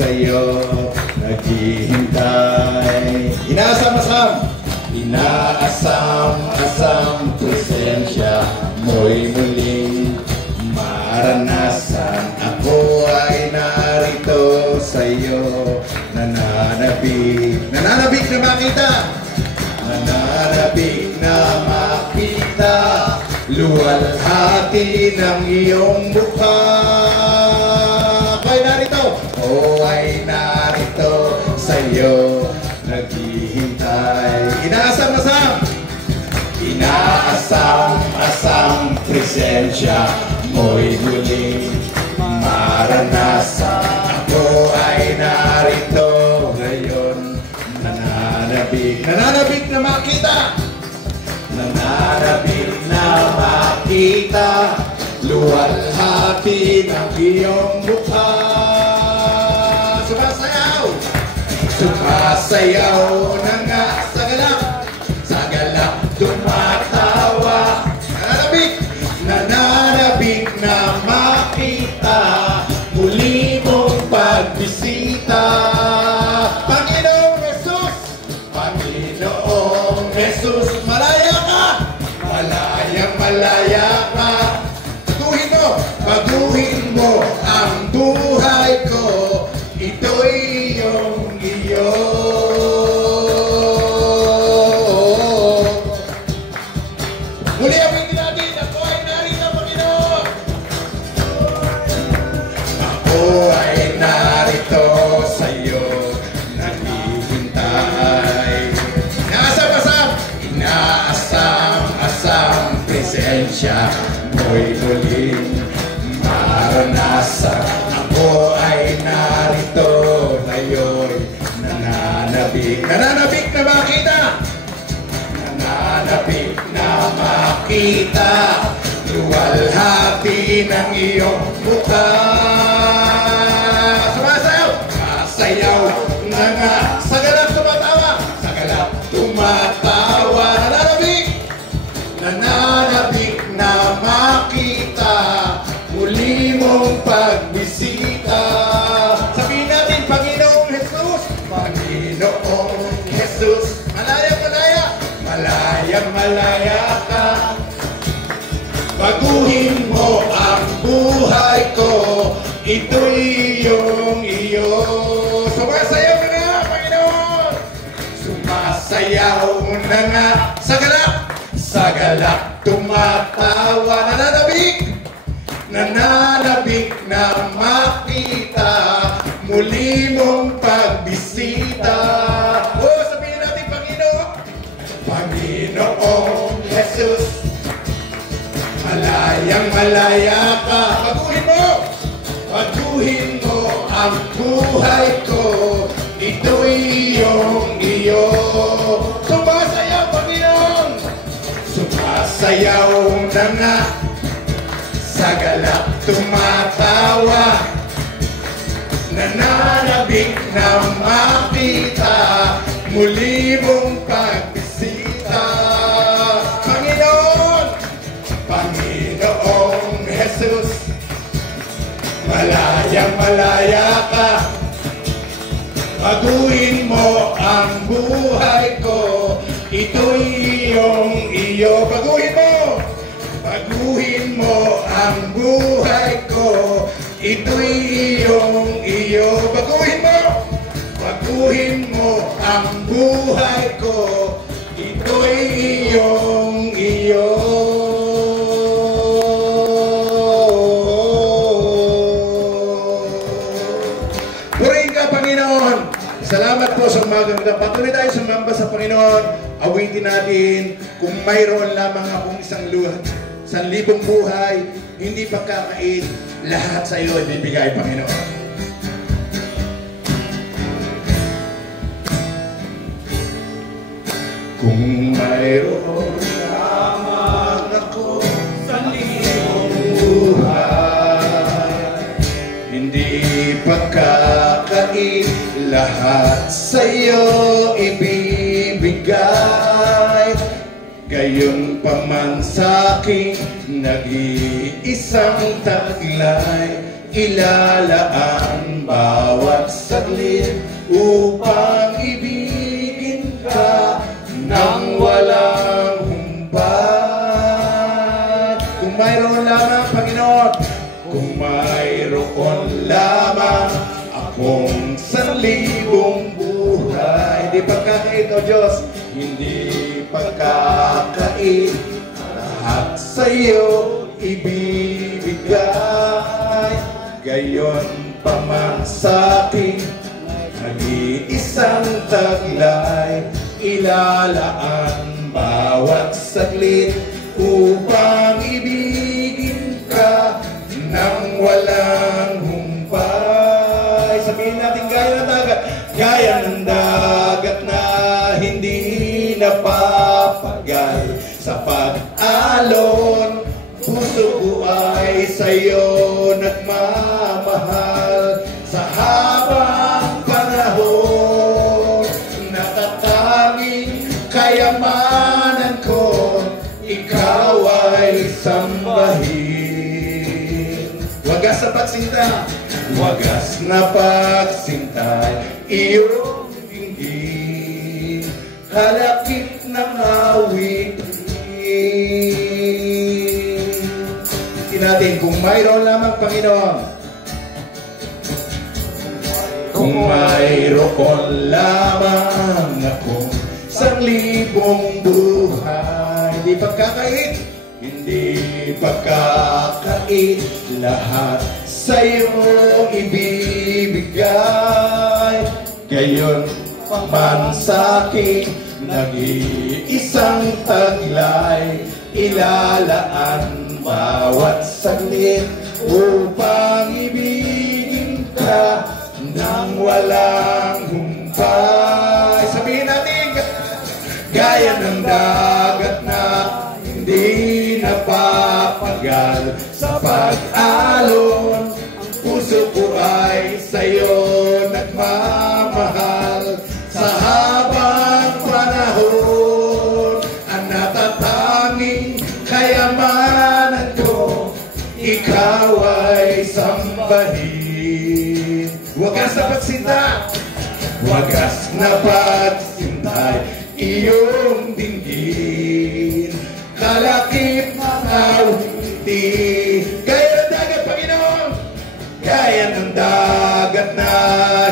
sa'yo naghihintay. Inaasam-asam presensya mo'y muling maranasan. Ako ay narito sa'yo, nananabik na makita, nananabik na makita, luwalhati ng iyong mukha. Ay narito, ay narito sa'yo naghihintay. Inaasam-asam presensya mo'y muling maranasan. Ako ay narito ngayon, nananabik na makita, nananabik na makita, luwalhati ng iyong mukha. Sumasayaw na nga sa galak tumatawa, nananabik na makita, muli mong pagbisita. Panginoong Jesus, malaya ka, malaya ka. Baguhin mo ang buhay ko, ito'y iyong iyo. Muli awitin natin, ako ay narito, Panginoon. Ako ay narito sa'yo, naghihintay. Inaasam-asam presensya mo'y muling maranasan. Ako ay narito ngayon, nananabik na makita, nananabik na makita, luwalhati ng iyong mukha. Sumasayaw na nga sa galak tumatawa, nananabik na makita, muli mong pagbisita. Sabihin natin, Panginoong Jesus, malaya ka. Baguhin mo ang buhay ko, ito'y iyong iyo. Sumasayaw na nga, Panginoon. Sumasayaw na nga sa galak tumatawa, nananabik na makita, muli mong pagbisita. Sabihin natin, Panginoong Jesus, malaya ka. Baguhin mo ang buhay ko, ito'y iyong iyo. Sumasayaw, Panginoon. Sumasayaw na nga sa galak tumatawa, nananabik na makita, muli mong pagbisita. Panginoong Jesus, malaya ka. Baguhin mo ang buhay ko, ito'y iyong iyo. Baguhin mo ang buhay ko, ito'y iyong iyo. Baguhin mo ang buhay ko, ito'y iyong iyo. Purihin ka, Panginoon. Salamat po sa umaga. Patuloy tayo sumamba sa Panginoon. Awitin natin, kung mayroon lamang akong 1,000 buhay, hindi pagkakait, lahat sa iyo ibibigay, Panginoon. Kung mayroon lamang ako 1,000 buhay, hindi pagkakait, lahat sa iyo ibibigay. Gayon pa man sa aking nag-iisang taglay, ilalaan bawat saglit upang ibigin ka nang walang humpay. Kung mayroon lamang, Panginoon, kung mayroon lamang akong 1,000 buhay, hindi pagkakait, O Diyos, hindi pagkakait, lahat sa'yo ibibigay. Gayon pa man sa'kin, nag-iisang taglay, ilalaan bawat saglit upang ibigin ka nang walang humpay. Sabihin natin, gaya ng dagat na hindi napapagal sa pag-alon. Puso ko ay sa'yo nagmamahal sa habang panahon. Natatanging kayamanan ko, ikaw ay sambahin. Wagas na pagsinta, wagas na pagsinta, iyong dinggin, kalakip ng awitin. Natin, kung mayroon lamang, Panginoon, kung mayroon lamang akong 1,000 buhay, hindi pagkakait, lahat sa'yo ibibigay. Gayon man sa'kin, nag-iisang taglay, ilalaan bawat saglit upang ibigin ka nang walang humpay. Sabihin natin, gaya ng dagat na hindi napapagal sa pag-alon. Ang puso ko ay sa'yo nagmamahal sa habang panahon. Ang natatanging kayamanan ko, ikaw ay sambahin. Wagas na pagsinta, wagas na pagsinta, iyong dinggin, kalakip ng awitin. Gaya ng dagat, Panginoon, gaya ng dagat na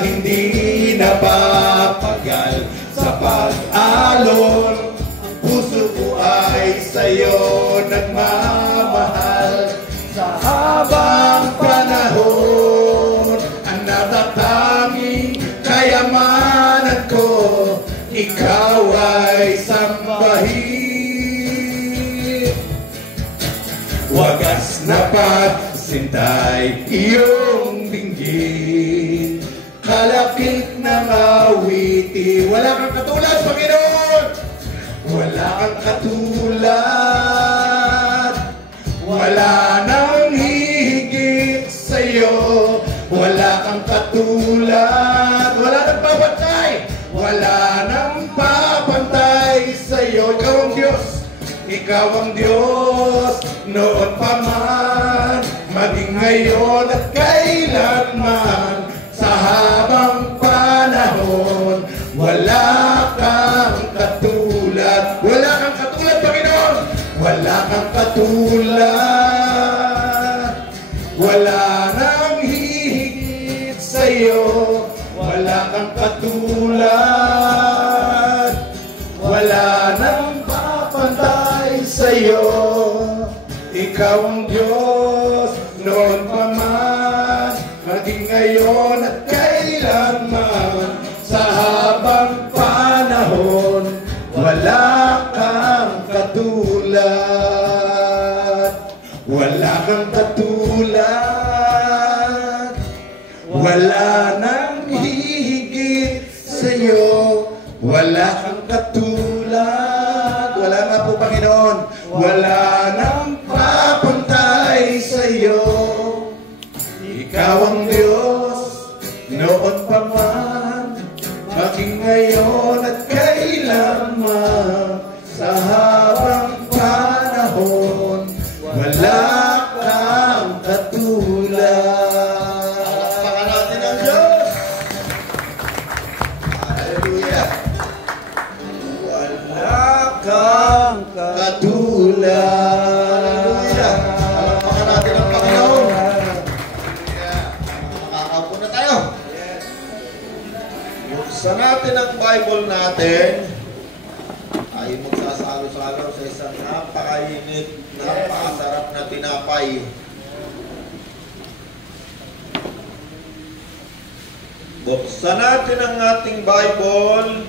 hindi napapagal sa pag-alon. Ang puso ko ay sa'yo nagmamahal sa habang panahon. Ang natatanging kayamanan ko, ikaw ay sambahin. Wagas na pagsintay, iyong dinggin, kalakip ng awiti. Wala kang katulad, Panginoon! Wala kang katulad, wala nang hihigit sa'yo. Wala kang katulad, wala nang papantay, wala nang papantay sa'yo. Ikaw ang Diyos, ikaw ang Diyos, noon pa man, maging ngayon at kailanman. Sa habang panahon, wala kang katulad. Wala kang katulad, Panginoon. Wala kang katulad. Wala nang hihigit sa'yo. Wala kang katulad. Wala nang papantay sa'yo. Ikaw ang Diyos, noon pa man, maging ngayon at kailanman. Sa habang panahon, wala kang katulad. Wala kang katulad. Wala nang hihigit sa'yo. Wala kang katulad. Wala nga po, Panginoon. Wala nang papantay sa'yo. Ikaw ang Diyos, noon pa man, maging ngayon at kailanman. Sa habang panahon, wala kang katulad. Buksan natin ang Bible natin. Tayo magsasalo-salo sa isang napakainit, napakasarap na tinapay. Buksan natin ang ating Bible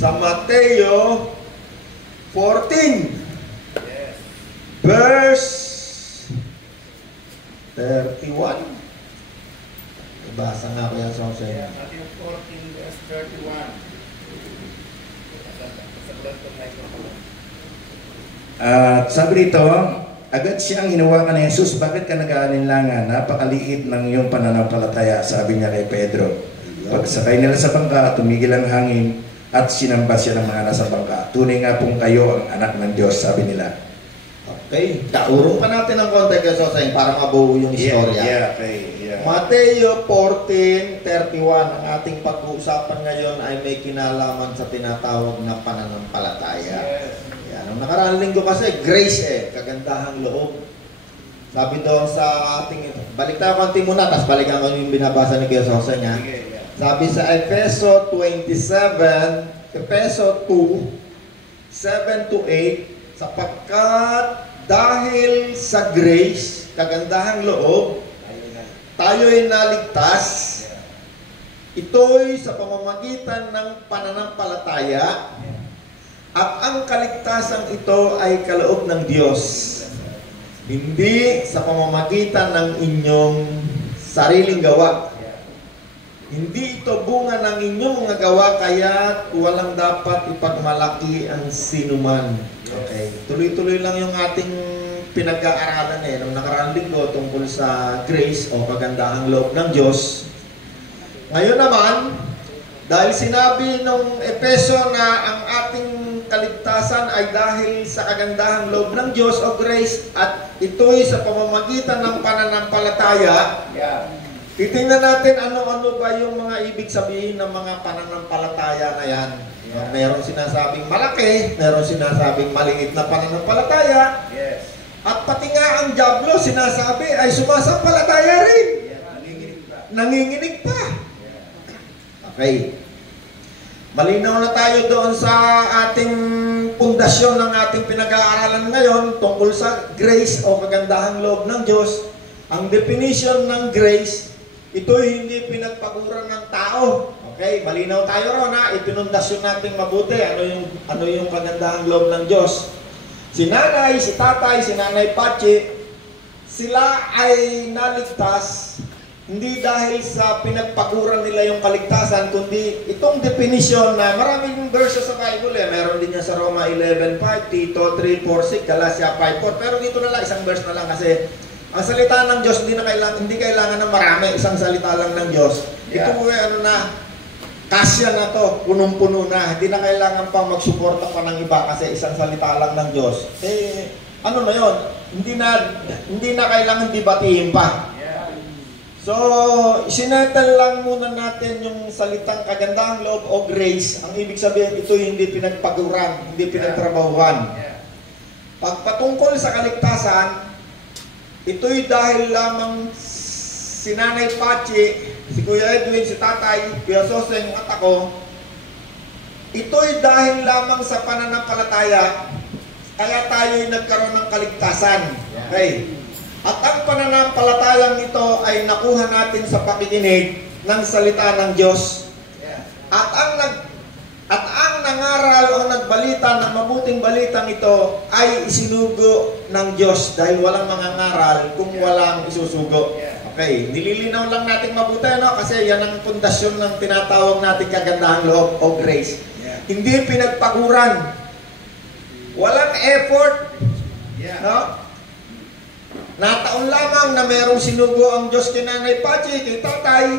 sa Mateo 14, verse 31. Ibasa nga ko yan sa Hosea. Matthew 14, verse 31. At sabi rito, agad siyang hinawakan ni Jesus, bakit ka nag-aalinlangan? Napakaliit ng iyong pananampalataya, sabi niya kay Pedro. Pagsakay nila sa bangka, tumigil ang hangin at sinamba siya ng mga nasa bangka. Tunay nga pong kayo ang anak ng Diyos, sabi nila. Okay, kaurong pa natin ang konti kay Soseng para mabuo yung istorya. Mateo 14:31, ang ating pag-uusapan ngayon ay may kinalaman sa tinatawag na pananampalataya. Yan, ang nakaraang linggo kasi, grace kagandahang loob. Sabi doon sa ating, balik tayo konti muna, tapos balikan ko yung binabasa ni Kuya Soseng niya. Sabi sa Efeso 27, Efeso 2, 7-8, sapagkat dahil sa grace, kagandahang loob, tayo'y naligtas. Ito'y sa pamamagitan ng pananampalataya, at ang kaligtasan ito ay kaloob ng Diyos, hindi sa pamamagitan ng inyong sariling gawa. Hindi ito bunga ng inyong mga gawa, kaya walang dapat ipagmalaki ang sinuman. Okay, tuloy-tuloy lang yung ating pinag-aaralan nung nakaraang linggo tungkol sa grace o kagandahang loob ng Diyos. Ngayon naman, dahil sinabi nung Efeso na ang ating kaligtasan ay dahil sa kagandahang loob ng Diyos o grace, at ito'y sa pamamagitan ng pananampalataya, titingnan natin ano-ano ba yung mga ibig sabihin ng mga pananampalataya na yan. Meron sinasabing malaki, meron sinasabing maliit na pananampalataya. At pati nga ang diablo sinasabi ay sumasampalataya rin. Nanginginig pa. Okay. Malinaw na tayo doon sa ating pundasyon ng ating pinag-aaralan ngayon tungkol sa grace o kagandahang loob ng Diyos. Ang definition ng grace, ito'y hindi pinagpaguran ng tao. Okay, malinaw tayo ron ha. Ipinundasyon natin mabuti ano yung kagandahang loob ng Diyos. Si nanay, si tatay, si nanay Pachi, sila ay naligtas hindi dahil sa pinagpaguran nila yung kaligtasan, kundi itong definition na maraming verses sa Bible meron din yan sa Roma 11:5, Tito 3:4, Galatia 5:4, pero dito na lang, isang verse na lang kasi ang salita ng Diyos hindi kailangan ng marami, isang salita lang ng Diyos. Ito kasya na to, punong-puno na. Hindi na kailangan pa magsuporta pa ng iba kasi isang salita lang ng Diyos. Ano na yun? Hindi na kailangan dibatiin pa. So, sinettle lang muna natin yung salitang kagandahang loob o grace. Ang ibig sabihin, ito hindi pinagpaguran, hindi pinagtrabahuhan. Pagpatungkol sa kaligtasan, ito'y dahil lamang si Nanay Pachi, si Kuya Edwin, si Tatay, Kuya Soseng, at ako, ito'y dahil lamang sa pananampalataya, kaya tayo'y nagkaroon ng kaligtasan. Okay. At ang pananampalatayang ito ay nakuha natin sa pakikinig ng salita ng Diyos. At ang nangaral o nagbalita ng mabuting balitang ito ay isinugo ng Diyos dahil walang mangangaral kung walang isusugo. Okay, nililinaw lang natin mabuti, kasi yan ang pundasyon ng tinatawag natin kagandahang loob o grace. Hindi pinagpaguran. Walang effort. No? Nataon lamang na mayroong sinugo ang Diyos kay Nanay Pachi, kay Tatay.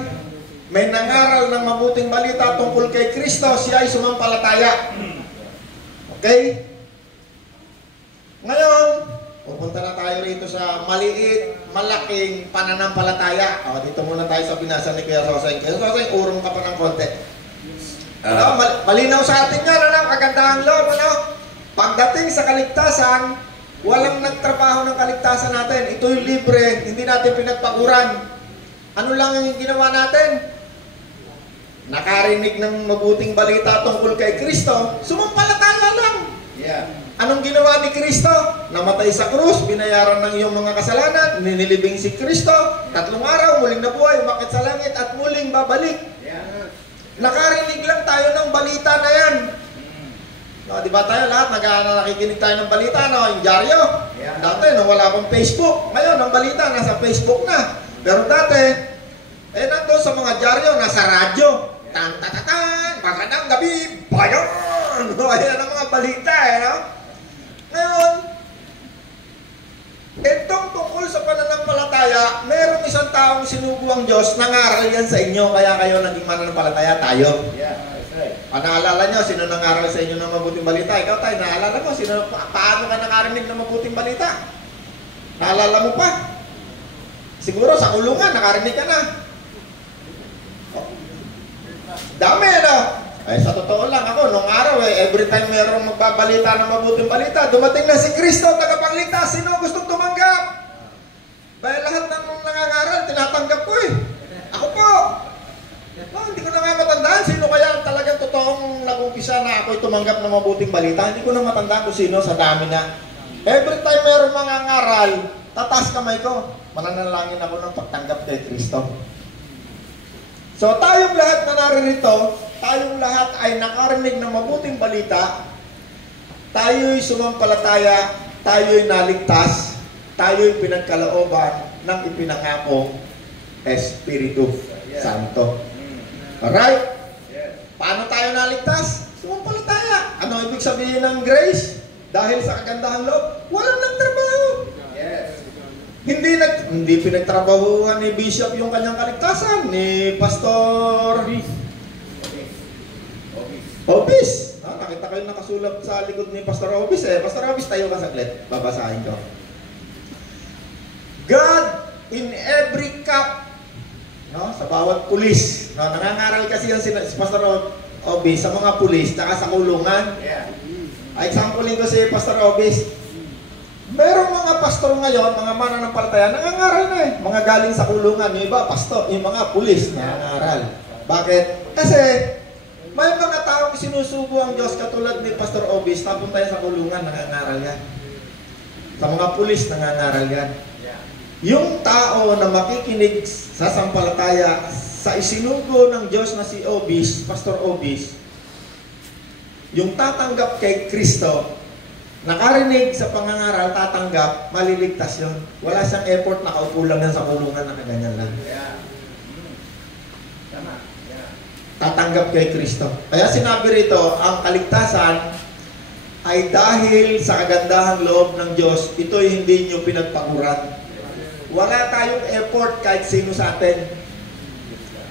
May nangaral ng mabuting balita tungkol kay Kristo, siya ay sumampalataya. Okay? Ngayon, pupunta na tayo rito sa maliit, malaking pananampalataya. Dito muna tayo sa binasa ni Kuya Soseng. Kuya Soseng, urong ka pa ng konti. Malinaw sa atin yan, kagandahang loob, Pagdating sa kaligtasan, walang nagtrabaho ng kaligtasan natin. Ito'y libre, hindi natin pinagpaguran. Ano lang yung ginawa natin? nakarinig ng mabuting balita tungkol kay Kristo, sumampalataya lang. Yeah. Anong ginawa ni Kristo? Namatay sa krus, binayaran ng iyong mga kasalanan, ninilibing si Kristo, 3 araw, muling nabuhay, umakyat sa langit, at muling babalik. Yeah. Nakarinig lang tayo ng balita na yan. No, di ba tayo lahat, nakikinig tayo ng balita, no? Yung dyaryo. Yeah. Dati, nung wala akong Facebook. Ngayon, ang balita, nasa Facebook na. Pero dati, nandun sa mga dyaryo, nasa radyo. Tan-tatatan, magandang gabi, bayan! No, ayan ang mga balita, no? Ngayon, itong tungkol sa pananampalataya, merong isang taong sinugo ang Diyos, nangaral yan sa inyo, kaya kayo naging mananampalataya tayo. Yeah, that's right. Naalala nyo, sino nangaral sa inyo ng mabuting balita? Ikaw tayo, naalala mo, paano ka nakarinig ng mabuting balita? Naalala mo pa? Siguro sa kulungan, nakarinig ka na. Dami, no? Ay, sa totoo lang ako, nung araw every time merong magbabalita ng mabuting balita, dumating na si Kristo, tagapagligtas, sino gustong tumanggap? Dahil lahat ng nangangaral, tinatanggap ko Ako po. Hindi ko na nga matandaan sino kaya talagang totoong nag-umpisa na ako'y tumanggap ng mabuting balita. Hindi ko na matandaan kung sino, sa dami na. Every time merong mga ngaral, tataas kamay ko, mananalangin ako ng pagtanggap kay Kristo. So tayong lahat na naririto, tayong lahat ay nakarinig ng mabuting balita, tayo'y sumampalataya, tayo'y naligtas, tayo'y pinagkalooban ng ipinangakong Espiritu Santo. Alright? Paano tayo naligtas? Sumampalataya. Ano ibig sabihin ng grace? Dahil sa kagandahang loob, walang nagtrabaho. Yes. Hindi pinagtrabahuhan ni Bishop yung kanyang kaligtasan, ni Pastor Obis. Nakita kayo nakasulat sa likod ni Pastor Obis Pastor Obis, tayo ka saglit. Babasahin ko. God in every cup, no, sa bawat pulis. No, nangangaral kasi yan si Pastor Obis sa mga pulis, tsaka sa kulungan. Yeah. Example ko si Pastor Obis. Merong mga pastor ngayon, mga mananampalataya, nangangaral na mga galing sa kulungan. Yung iba, pastor, yung mga pulis, nangangaral. Bakit? Kasi, may mga taong sinusubo ang Diyos katulad ni Pastor Obis, napunta yan sa kulungan, nangangaral yan. Sa mga pulis, nangangaral yan. Yung tao na makikinig sa sampalataya sa isinugo ng Diyos na si Obis, Pastor Obis, yung tatanggap kay Kristo, nakarinig sa pangangaral, tatanggap, maliligtas yun. Wala siyang effort, nakaupo lang yan sa kulungan, nakaganyan lang. Yeah. Tama. Yeah. Tatanggap kay Kristo. Kaya sinabi rito, ang kaligtasan ay dahil sa kagandahang loob ng Diyos, ito'y hindi nyo pinagpaguran. Wala tayong effort kahit sino sa atin.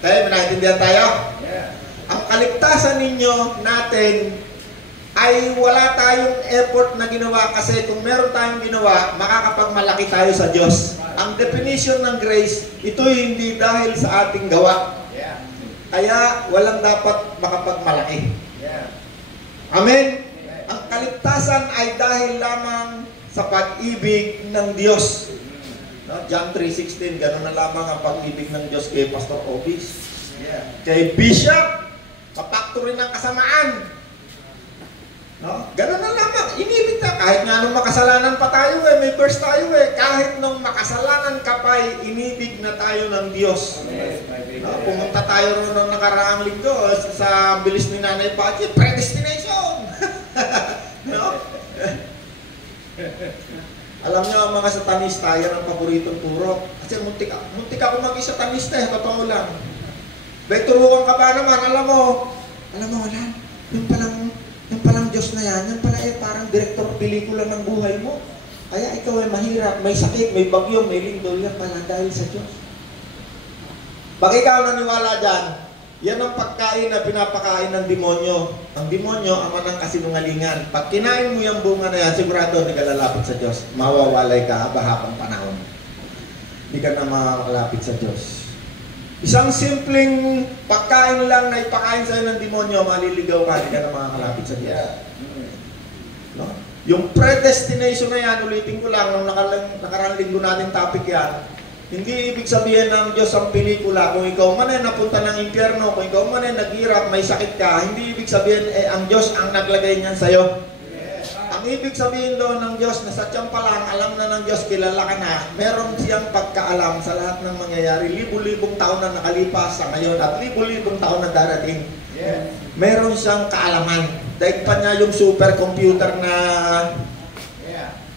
Kaya, naintindihan tayo? Yeah. Ang kaligtasan ninyo natin ay wala tayong effort na ginawa kasi kung meron tayong ginawa, makakapagmalaki tayo sa Diyos. Ang definition ng grace, ito'y hindi dahil sa ating gawa. Yeah. Kaya walang dapat makapagmalaki. Yeah. Amen? Ang kaligtasan ay dahil lamang sa pag-ibig ng Diyos. No? John 3:16, gano'n na lamang ang pag-ibig ng Diyos kay Pastor Obis. Yeah. Kay Bishop, papakto rin ng kasamaan. No? Ganun na lamang, inibig na. Kahit nga nung makasalanan pa tayo may verse tayo kahit nung makasalanan ka pa inibig na tayo ng Diyos. No? Pumunta tayo ron nung nakaraang linggo sa bilis ni Nanay Pachi, predestination. No? Alam niyo, ang mga satanista, yan ang paboritong turo. Kasi muntik ako maging satanista totoo lang. May turuan ka ba naman, alam mo, wala. Yung palang Diyos na yan pala parang direktor pelikula ng buhay mo. Kaya ikaw ay mahirap, may sakit, may bagyo, may lindol, yan pala dahil sa Diyos. Pag ikaw naniwala dyan, yan ang pagkain na pinapakain ng demonyo. Ang demonyo, ama ng kasinungalingan. Pag kinain mo yung bunga na yan, sigurado hindi ka lalapit sa Diyos. Mawawalay ka habang panahon. Hindi ka na makakalapit sa Diyos. Isang simpleng pagkain lang na ipakain sa'yo ng demonyo, maliligaw ka, hindi ka na makakalapit sa Diyos. No? Yung predestination na yan, ulitin ko lang, nung nakarang linggo natin topic yan, Hindi ibig sabihin ng Diyos ang pelikula. Kung ikaw man ay napunta ng impyerno, kung ikaw man ay naghirap, may sakit ka, hindi ibig sabihin ang Diyos ang naglagay niyan sa'yo. Ang ibig sabihin doon ng Diyos na sa tiyan pa lang, alam na ng Diyos, kilala ka na, meron siyang pagkaalam sa lahat ng mangyayari. Libu-libong taon na nakalipas sa ngayon at libu-libong taon na darating. Meron siyang kaalaman. Daig pa niya yung supercomputer na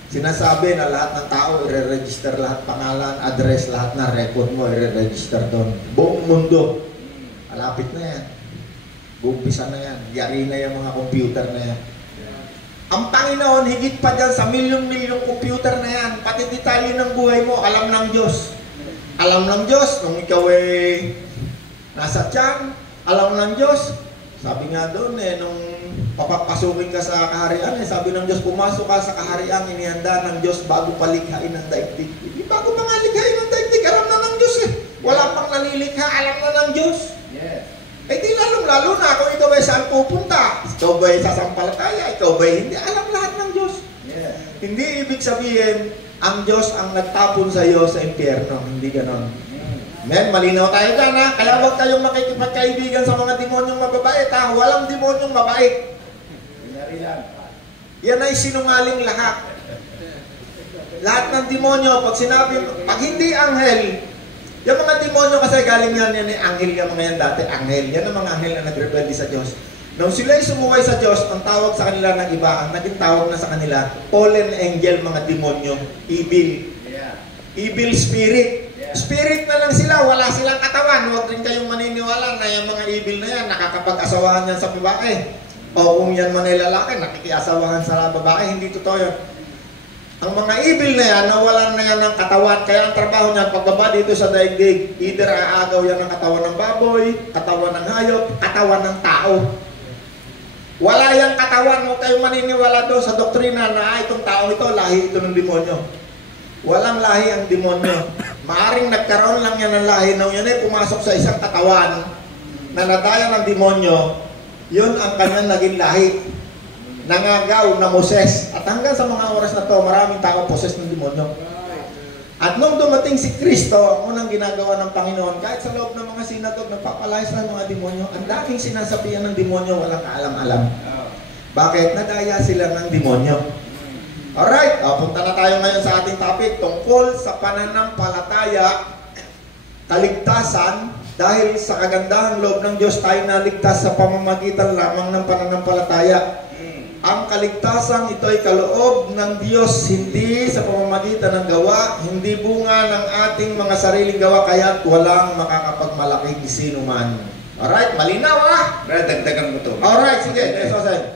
sinasabi na lahat ng tao, i-register lahat pangalan, address, lahat na record mo, i-register doon. Buong mundo. Malapit na yan. Bumpisa na yan. Yari na yung mga computer na yan. Ang Panginoon, higit pa dyan sa milyong-milyong computer na yan. Pati detalye ng buhay mo, alam ng Diyos. Alam ng Diyos, nung ikaw ay nasa tiyan, alam ng Diyos. Sabi nga doon nung papapasukin ka sa kaharian, sabi ng Diyos, pumasok ka sa kaharian, inihanda ng Diyos bago palikhain ng daigdig. Hindi bago pa nga likhain ng daigdig, alam na ng Diyos eh. Wala pang nalilikha, alam na ng Diyos. Eh di lalong-lalo na kung ikaw ay saan pupunta. Ikaw ba ay sasampalataya, ikaw ba ay hindi, alam lahat ng Diyos. Hindi ibig sabihin, ang Diyos ang nagtapon sa iyo sa impyerno. Hindi ganon. Men, malinaw tayo dyan ha. Kaya huwag kayong makikipagkaibigan sa mga demonyong mababait ha. Walang demonyong mabait. Yan ay sinungaling lahat. Lahat ng demonyo, pag sinabi, pag hindi anghel, yung mga demonyo kasi galing yan ay anghel, yung mga yan dati, anghel. Yan ang mga anghel na nagrebelde sa Diyos. Nung sila ay sumuway sa Diyos, ang tawag sa kanila ng iba, ang naging tawag na sa kanila, fallen angel, mga demonyo, evil. Evil spirit. Spirit na lang sila, wala silang katawan. Huwag rin kayong maniniwala na yung mga evil na yan, nakakapag-asawahan yan sa babae. O kung yan man ay lalaki, nakikiasawahan sa babae, hindi totoo yun. Ang mga evil na yan, nawalan na yan ng katawan. Kaya ang trabaho niyan, pagbaba dito sa daigdig, either aagaw yan ng katawan ng baboy, katawan ng hayop, katawan ng tao. Wala yung katawan, huwag kayong maniniwala doon sa doktrina na itong tao ito, lahi ito ng demonyo. Walang lahi ang demonyo. Maaring nagkaroon lang yan ng lahi nung yan ay pumasok sa isang katawan na nadaya ng demonyo, yun ang kanyang naging lahi. Nangagaw na Moses. At hanggang sa mga oras na to, maraming tao poses ng demonyo. At nung dumating si Kristo, ang unang ginagawa ng Panginoon, kahit sa loob ng mga sinagog, nagpapalayas ng mga demonyo, ang daming sinasabihan ng demonyo, walang kaalam-alam. Bakit? Nadaya sila ng demonyo. Alright, punta na tayo ngayon sa ating topic tungkol sa pananampalataya, kaligtasan. Dahil sa kagandahang loob ng Diyos, tayo naligtas sa pamamagitan lamang ng pananampalataya. Ang kaligtasan, ito ay kaloob ng Diyos, hindi sa pamamagitan ng gawa, hindi bunga ng ating mga sariling gawa, kaya't walang makakapagmalaki sino man. Alright, malinaw ha? Dagdagan mo to. Alright, sige.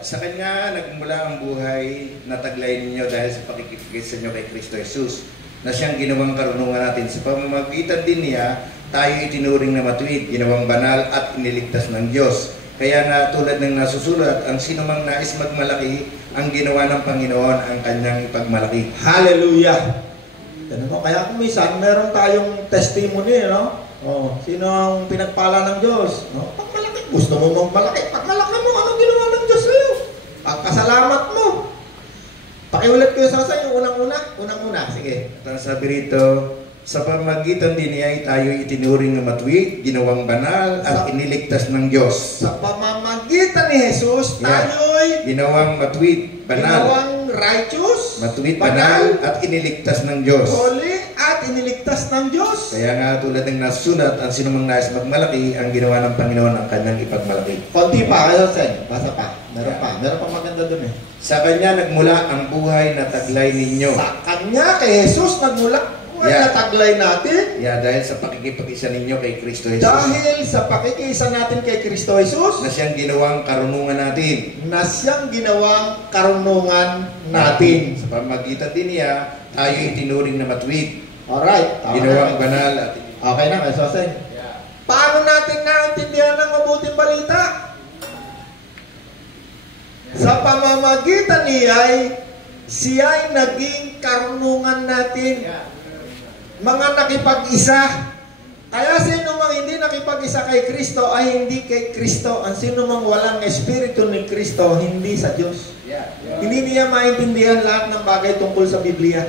Sa Kanya nagmula ang buhay na taglay ninyo dahil sa pakikipagkit sa inyo kay Kristo Jesus, na siyang ginawang karunungan natin. Sa pamamagitan din niya, tayo itinuring na matuwid, ginawang banal at iniligtas ng Diyos. Kaya nga tulad ng nasusulat, ang sinumang nais magmalaki, ang ginawa ng Panginoon ang kanyang ipagmalaki. Hallelujah! Kaya kung minsan, meron tayong testimony, no? Sino ang pinagpala ng Diyos? Pagmalaki, gusto mo magmalaki. Pagmalaki mo, anong ginawa ng Diyos sa'yo? Pagpasalamat mo. Pakiulit ko sa yung unang-una. Sige. At ang sabi rito, sa pamamagitan din niya ay tayo itinuring na matuwid, ginawang banal at iniligtas ng Diyos. Sa pamamagitan ni Jesus, tayo'y ginawang matuwid, banal, ginawang righteous, matuwid, banal at iniligtas ng Diyos. Holy at iniligtas ng Diyos. Kaya nga tulad ng nasusulat, ang sinumang nais magmalaki, ang ginawa ng Panginoon ang kanyang ipagmalaki. Konti pa, kayo Sen. Basa pa. Meron pa maganda dun eh. Sa Kanya nagmula ang buhay na taglay ninyo. Sa Kanya, kay Jesus, nagmula na taglay natin. Dahil sa pakikipag-isa ninyo kay Kristo Jesus. Dahil sa pakikisa natin kay Kristo Jesus, na siyang ginawang karunungan natin. Sa pamamagitan din niya, tayo itinuring na matuwid. Alright. Ginawang banal at okay na, kay Soseng. Paano natin naintindihan ang mabuting balita? Sa pamamagitan niya, siya'y naging karunungan natin. Mga nakipag-isa. Kaya sino mang hindi nakipag-isa kay Kristo ay hindi kay Kristo. Ang sino mang walang espiritu ni Kristo, hindi sa Diyos. Hindi niya maintindihan lahat ng bagay tungkol sa Biblia.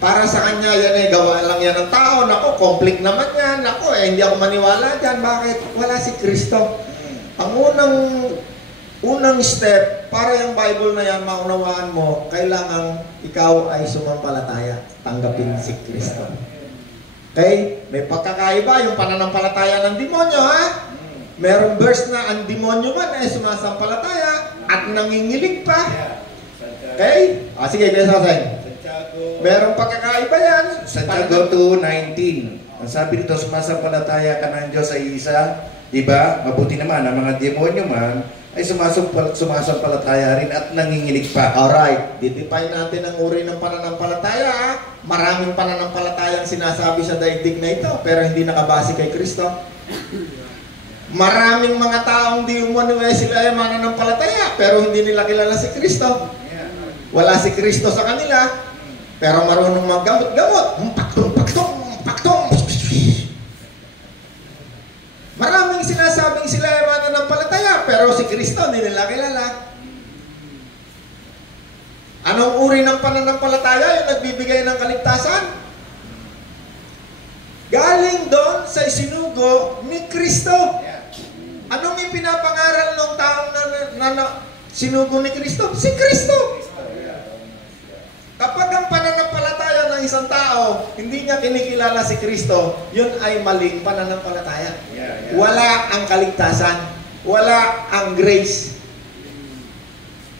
Para sa kanya, yan eh, gawa lang yan ng tao. Nako, conflict naman yan. Nako, hindi ako maniwala dyan. Bakit? Wala si Kristo. Ang unang step, para yung Bible na yan, maunawaan mo, kailangan ikaw ay sumampalataya. Tanggapin si Kristo. Okay? May pagkakaiba yung pananampalataya ng demonyo, ha? Merong verse na ang demonyo man ay sumasampalataya at nangingilig pa. Okay? Sige, Sasay. Merong pagkakaiba yan. Santiago 2:19. Ang sabi dito, sumasampalataya ka ng Diyos ay isa, di ba? Mabuti naman, ang mga demonyo man ay sumasampalataya rin at nanginginig pa. Alright, didefine natin ang uri ng pananampalataya. Maraming pananampalatayang sinasabi sa daigdig na ito, pero hindi nakabase kay Kristo. Maraming mga taong di umano sila ay mananampalataya, pero hindi nila kilala si Kristo. Wala si Kristo sa kanila. Pero marunong maggamot-gamot. Paktong. Maraming sinasabing sila ay mananampalataya, pero si Kristo hindi nila kilala. Anong uri ng pananampalataya yung nagbibigay ng kaligtasan? Galing doon sa isinugo ni Kristo. Anong ipinapangaral ng taong na sinugo ni Kristo? Si Kristo. Kapag ang pananampalataya ng isang tao, hindi niya kinikilala si Kristo, yun ay maling pananampalataya. Wala ang kaligtasan. Wala ang grace.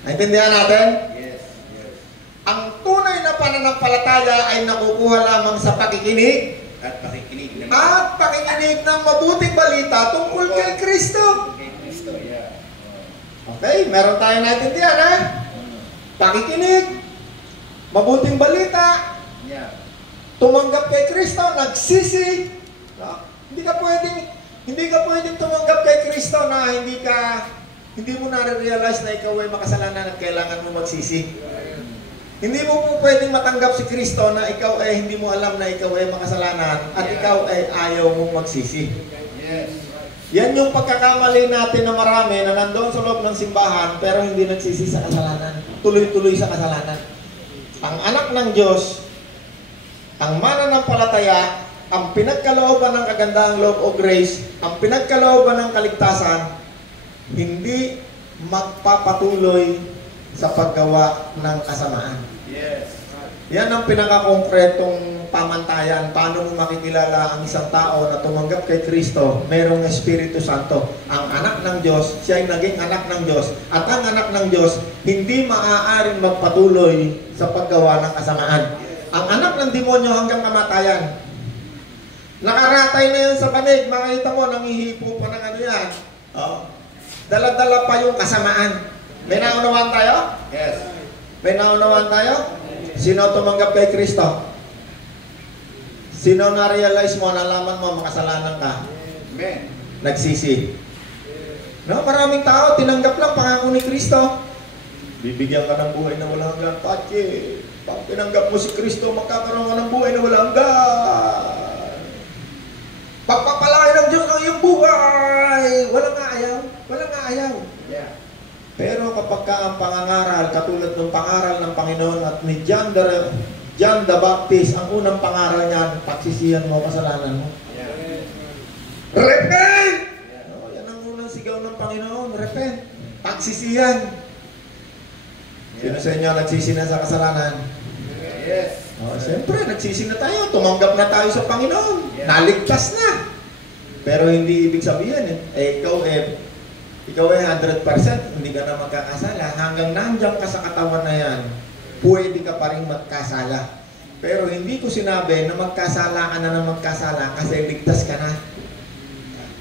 Naintindihan natin? Yes. Ang tunay na pananampalataya ay nakukuha lamang sa pakikinig At pakikinig ng mabuting balita tungkol kay Kristo. Okay, meron tayong naintindihan, ha? Pakikinig, mabuting balita, tumanggap kay Kristo, nagsisi. Hindi ka pwedeng tumanggap kay Kristo na hindi mo na-realize na ikaw ay makasalanan at kailangan mo magsisi. Hindi mo po pwedeng matanggap si Kristo na ikaw ay hindi mo alam na ikaw ay makasalanan at ikaw ay ayaw mong magsisi. Yan yung pagkakamali natin na marami na nandoon sa loob ng simbahan pero hindi nagsisi sa kasalanan. Tuloy-tuloy sa kasalanan. Ang anak ng Diyos, ang mananampalataya, ang pinagkalooban ng kagandahang loob o grace, ang pinagkalooban ng kaligtasan, hindi magpapatuloy sa paggawa ng kasamaan. Yan ang pinakakongkretong pamantayan. Paano mo makikilala ang isang tao na tumanggap kay Kristo, merong Espiritu Santo. Ang anak ng Diyos, siya ay naging anak ng Diyos. At ang anak ng Diyos, hindi maaaring magpatuloy sa paggawa ng kasamaan. Ang anak ng demonyo hanggang kamatayan. Nakaratay na yan sa panig. Makita mo, nangihipo pa ng ano yan. Dala-dala pa yung kasamaan. May naunawaan tayo? Yes. May naunawaan tayo? Sino tumanggap kay Kristo? Sino na-realize mo, nalaman mo, makasalanan ka? Amen. Nagsisi. No, maraming tao, tinanggap lang pangako ni Kristo. Bibigyan ka ng buhay na walang hanggan. Pati, pag tinanggap mo si Kristo, magkakaroon ka ng buhay na walang hanggan. Pagpapalain ng Diyos ang iyong buhay. Walang ayaw. Walang ayaw. Pero kapag ka ang pangangaral, katulad ng pangaral ng Panginoon at ni John the Baptist, ang unang pangaral niyan, pagsisihan mo, kasalanan mo. Repent! Yan ang unang sigaw ng Panginoon, repent. Pagsisihan. Sino sa inyo nagsisi na sa kasalanan? Yes. Siyempre, nagsisi na tayo. Tumanggap na tayo sa Panginoon. Naligtas na. Pero hindi ibig sabihin, ikaw ay 100%, hindi ka na magkakasala. Hanggang nandiyan ka sa katawan na yan, pwede ka pa rin magkasala. Pero hindi ko sinabi na magkasala ka na ng magkasala kasi ligtas ka na.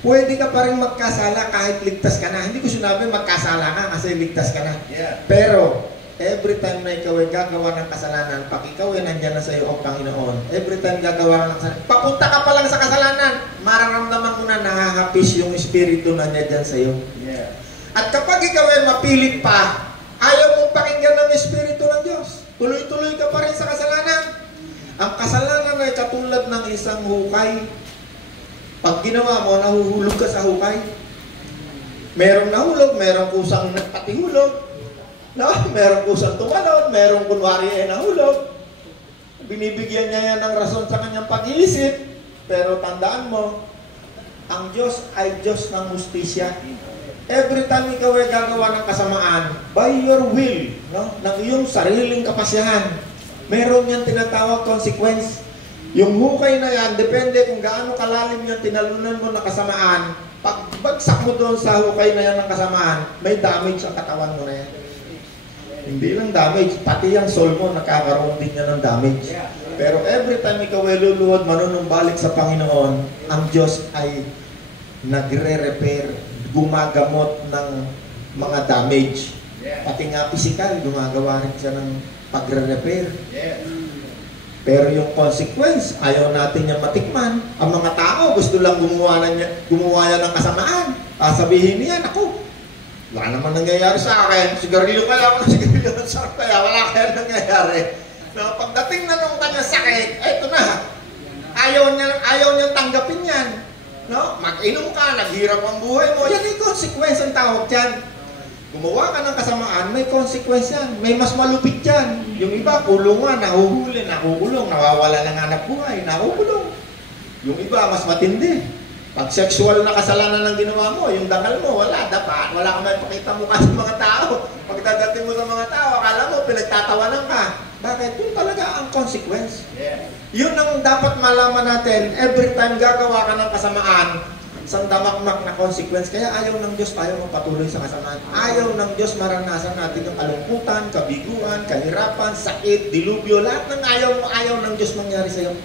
Pwede ka pa rin magkasala kahit ligtas ka na. Hindi ko sinabi magkasala ka kasi ligtas ka na. Pero, every time na ikaw ay gagawa ng kasalanan, pag ikaw ay nandyan na sa iyo ang Panginoon, every time gagawa ng kasalanan, papunta ka pa lang sa kasalanan, mararamdaman mo na nahahapis yung Espiritu na nandyan sa iyo. At kapag ikaw ay mapilit pa, ayaw mong pakinggan ng Espiritu ng Diyos. Tuloy-tuloy ka pa rin sa kasalanan. Ang kasalanan ay katulad ng isang hukay. Pag ginawa mo, nahuhulog ka sa hukay. Merong nahulog, merong kusang patihulog. No? Merong kusang tumalon, merong kunwari ay nahulog. binibigyan niya yan ng rason sa kanyang pag-iisip. Pero tandaan mo, ang Diyos ay Diyos ng hustisya. Every time ikaw ay gagawa ng kasamaan, by your will, no? Ng iyong sariling kapasyahan, meron yan tinatawag consequence. Yung hukay na yan, depende kung gaano kalalim yung tinalunan mo na kasamaan. Pag bagsak mo doon sa hukay na yan ng kasamaan, may damage ang katawan mo na yan. Hindi lang damage, pati yung soul mo, nakakaroon din yan ng damage. Pero every time ikaw ay luluhod, manunumbalik sa Panginoon, ang Diyos ay nagre-repair, gumagamot ng mga damage. Pati nga physical, gumagawa rin siya ng pagre-repair. Pero yung consequence, ayaw natin niya matikman. Ang mga tao, gusto lang gumawa yan ng kasamaan. Sabihin niya, ako, wala naman nangyayari sa akin. Sigarilyo kaya ako ng sigarilyo sa akin. Kaya wala kaya nangyayari. No, pagdating na nung kanyang sakit, ito na. Ayaw niya tanggapin yan. No? Mag-inom ka, naghirap ang buhay mo. Yan yung consequence ang tawag dyan. Gumawa ka ng kasamaan, may consequence yan. May mas malupit yan. Yung iba, kulungan, nahuhuli, nakukulong, nawawala ng hanap buhay, nakukulong. Yung iba, mas matindi. Pag sexual na kasalanan ng ginawa mo, yung dangal mo, wala, dapat. Wala ka may pakita mo sa mga tao. Pagdadating mo sa mga tao, akala mo, pinagtatawanan ka. Bakit? Yun talaga ang consequence. Yun ang dapat malaman natin. Every time gagawa ka ng kasamaan, isang damakmak na consequence. Kaya ayaw ng Diyos tayo mapatuloy sa kasamaan. Ayaw ng Diyos maranasan natin yung kalungkutan, kabiguan, kahirapan, sakit, dilubyo. Lahat ng ayaw ng Diyos mangyari sa iyo.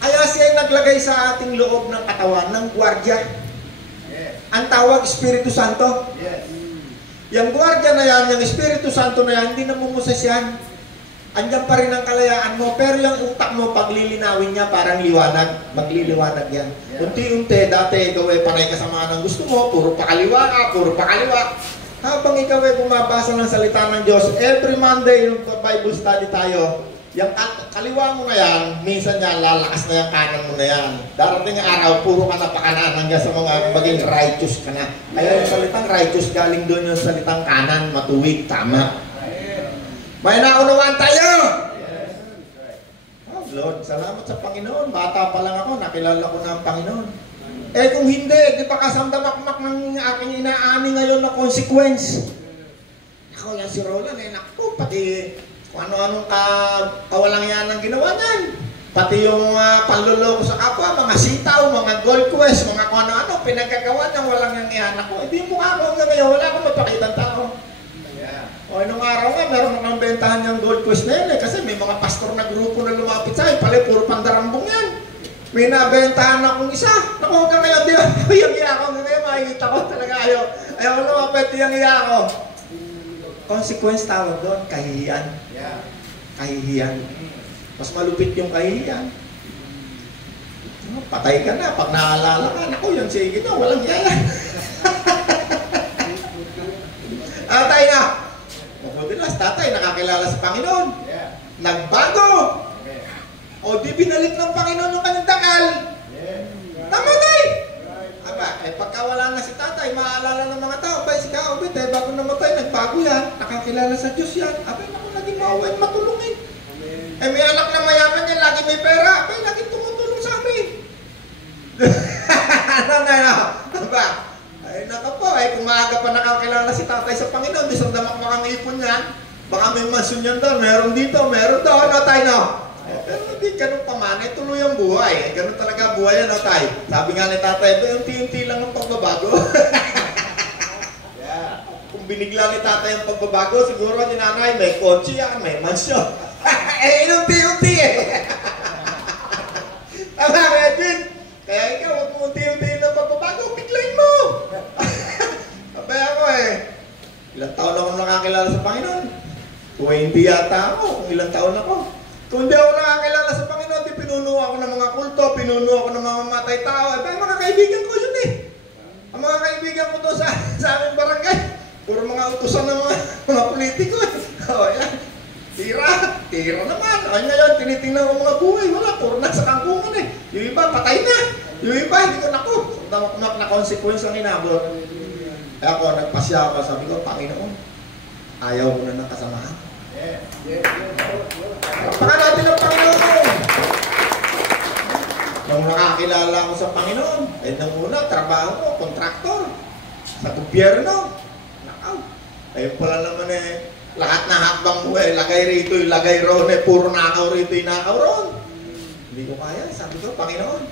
Kaya siya ay naglagay sa ating loob ng katawan ng gwardiya. Ang tawag, Espiritu Santo. Yung gwardiya na yan, yung Espiritu Santo na yan, hindi namumuses yan. Andiyan pa rin ang kalayaan mo, pero yung utak mo, paglilinawin niya, parang liwanag. Magliliwanag yan. Unti-unti, dati ikaw ay panay kasama ng gusto mo, puro pakaliwa ka, puro pakaliwa. Habang ikaw ay bumabasa ng salita ng Diyos, every Monday, yung Bible study tayo, yung kaliwa mo na yan, minsan yan, lalakas na yung kanan mo na yan. Darating ang araw, puro ka na pakanan hanggang sa mga maging righteous ka na. Kaya yung salitang righteous, galing doon yung salitang kanan, matuwid, tama. May naunawaan tayo! Oh Lord, salamat sa Panginoon. Bata pa lang ako, nakilala ko na ang Panginoon. Eh kung hindi, di ba kasamdamakmak ng aking inaani ngayon na consequence? Ako yan si Roland, naku, pati kung ano-anong kawalang yan ang ginawa niyan. Pati yung panluloko sa kapwa, mga sitaw, mga gold quest, mga kung ano-ano, pinagkagawa niya, walang yung iyan ako. Hindi mo ako hanggang ngayon, wala akong mapakitang tao. O, nung araw nga, meron akong bentahan yung gold quest na yun kasi may mga pastor na grupo na lumapit sa akin, pala puro pandarambong yan. May nabentahan akong isa. Naku, hanggang ngayon, di ba? Yung iya ko, hanggang ngayon, makikita ko talaga ayaw ko lumapit yung iya ko. Consequence tawag doon, kahihiyan. Kahihiyan. Mas malupit yung kahihiyan. Patay ka na, pag naalala ka, naku, yung sige na, walang yaya. Tatay na! Mabudilas, tatay, nakakilala sa Panginoon. Nagbago! O di binalik ng Panginoon yung kanyang dakal. Namatay! Aba, pagka wala na si tatay, maaalala ng mga tao, si Kaobit, bago namatay, nagbago yan, nakakilala sa Diyos yan. Aba, naku, naging mawain, matulungin. May anak na mayaman yan, lagi may pera, aba, lagi tumutulong sa amin. Ano na yun? Aba, ay naka po, kung maaga pa nakakilala si tatay sa Panginoon, di sa damak-makang ipon yan, baka may mansyon yan doon, meron dito, meron doon, no, tayo, no? Pero hindi ganun pa man, tuloy ang buhay. Ganun talaga buhay yan, no, tayo? Sabi nga ni tatay, unti-unti lang ang pagbabago. Kung binigla ni tatay ang pagbabago, siguro ni nanay, may kotse yan, may mansyon. Unti-unti Tama ka, Edwin? Kaya ikaw, huwag mo unti-unti lang pagbabago, biglayin mo! Sabay ako ilang taon ako nakakilala sa Panginoon? 20 yata ako, kung ilang taon ako. Kung hindi ako nakakilala sa Panginoon, di pinuno ako ng mga kulto, pinuno ako ng mga mamatay tao. Mga kaibigan ko yun Ang mga kaibigan ko doon sa aming barangay, puro mga utusan ng mga politiko yan. Tira naman. Ay ngayon, tinitingnan ko mga buhay. Wala, puro nasa kangkungan Yung iba, patay na. Yung iba, hindi ko naku. Damakmak na consequence ang inabot. Kaya ako, nagpasya ako. Sabi ko, Panginoon, ayaw mo na ng kasamahan. Palakpakan natin ang Panginoon. Nung nakakilala ko sa Panginoon, nung una, trabaho ko, kontraktor, sa gobyerno. Nakaw. Ayun pala naman lahat na hakbang mo lagay rito, lagay ron, puro nakaw rito, nakaw ron. Hindi ko kaya, sabi ko, Panginoon.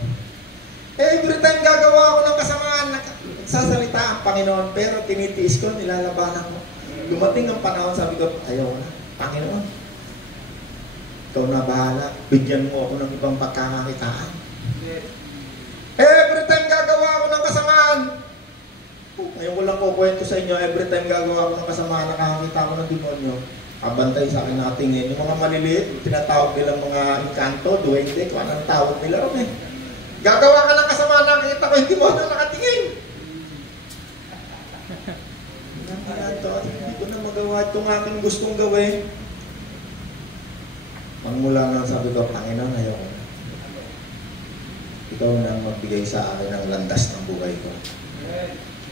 Every time gagawa ko ng kasamaan, nagsasalita ang Panginoon, pero tinitiis ko, nilalabanan ko. Dumating ang panahon, sabi ko, ayaw na, Panginoon. Ikaw na bahala, bigyan mo ako ng ibang pagkakakitaan. Every time gagawa ko ng kasamaan, ngayon ko lang kukwento sa inyo, every time gagawa ko ng kasamaan, nakakita ko ng demonyo, kabantay sa akin natin ngayon. Yung mga maliliit, tinatawag nilang mga inkanto, duwende, kung anong tawag nila ron Gagawa ka ng kasamaan, nakikita ko yung demonyo nakatingin. Hindi ko na magawa itong aking gustong gawin. Magmula na sabi ko, Panginoon, ayaw ko. Ikaw na magbigay sa akin ng landas ng buhay ko.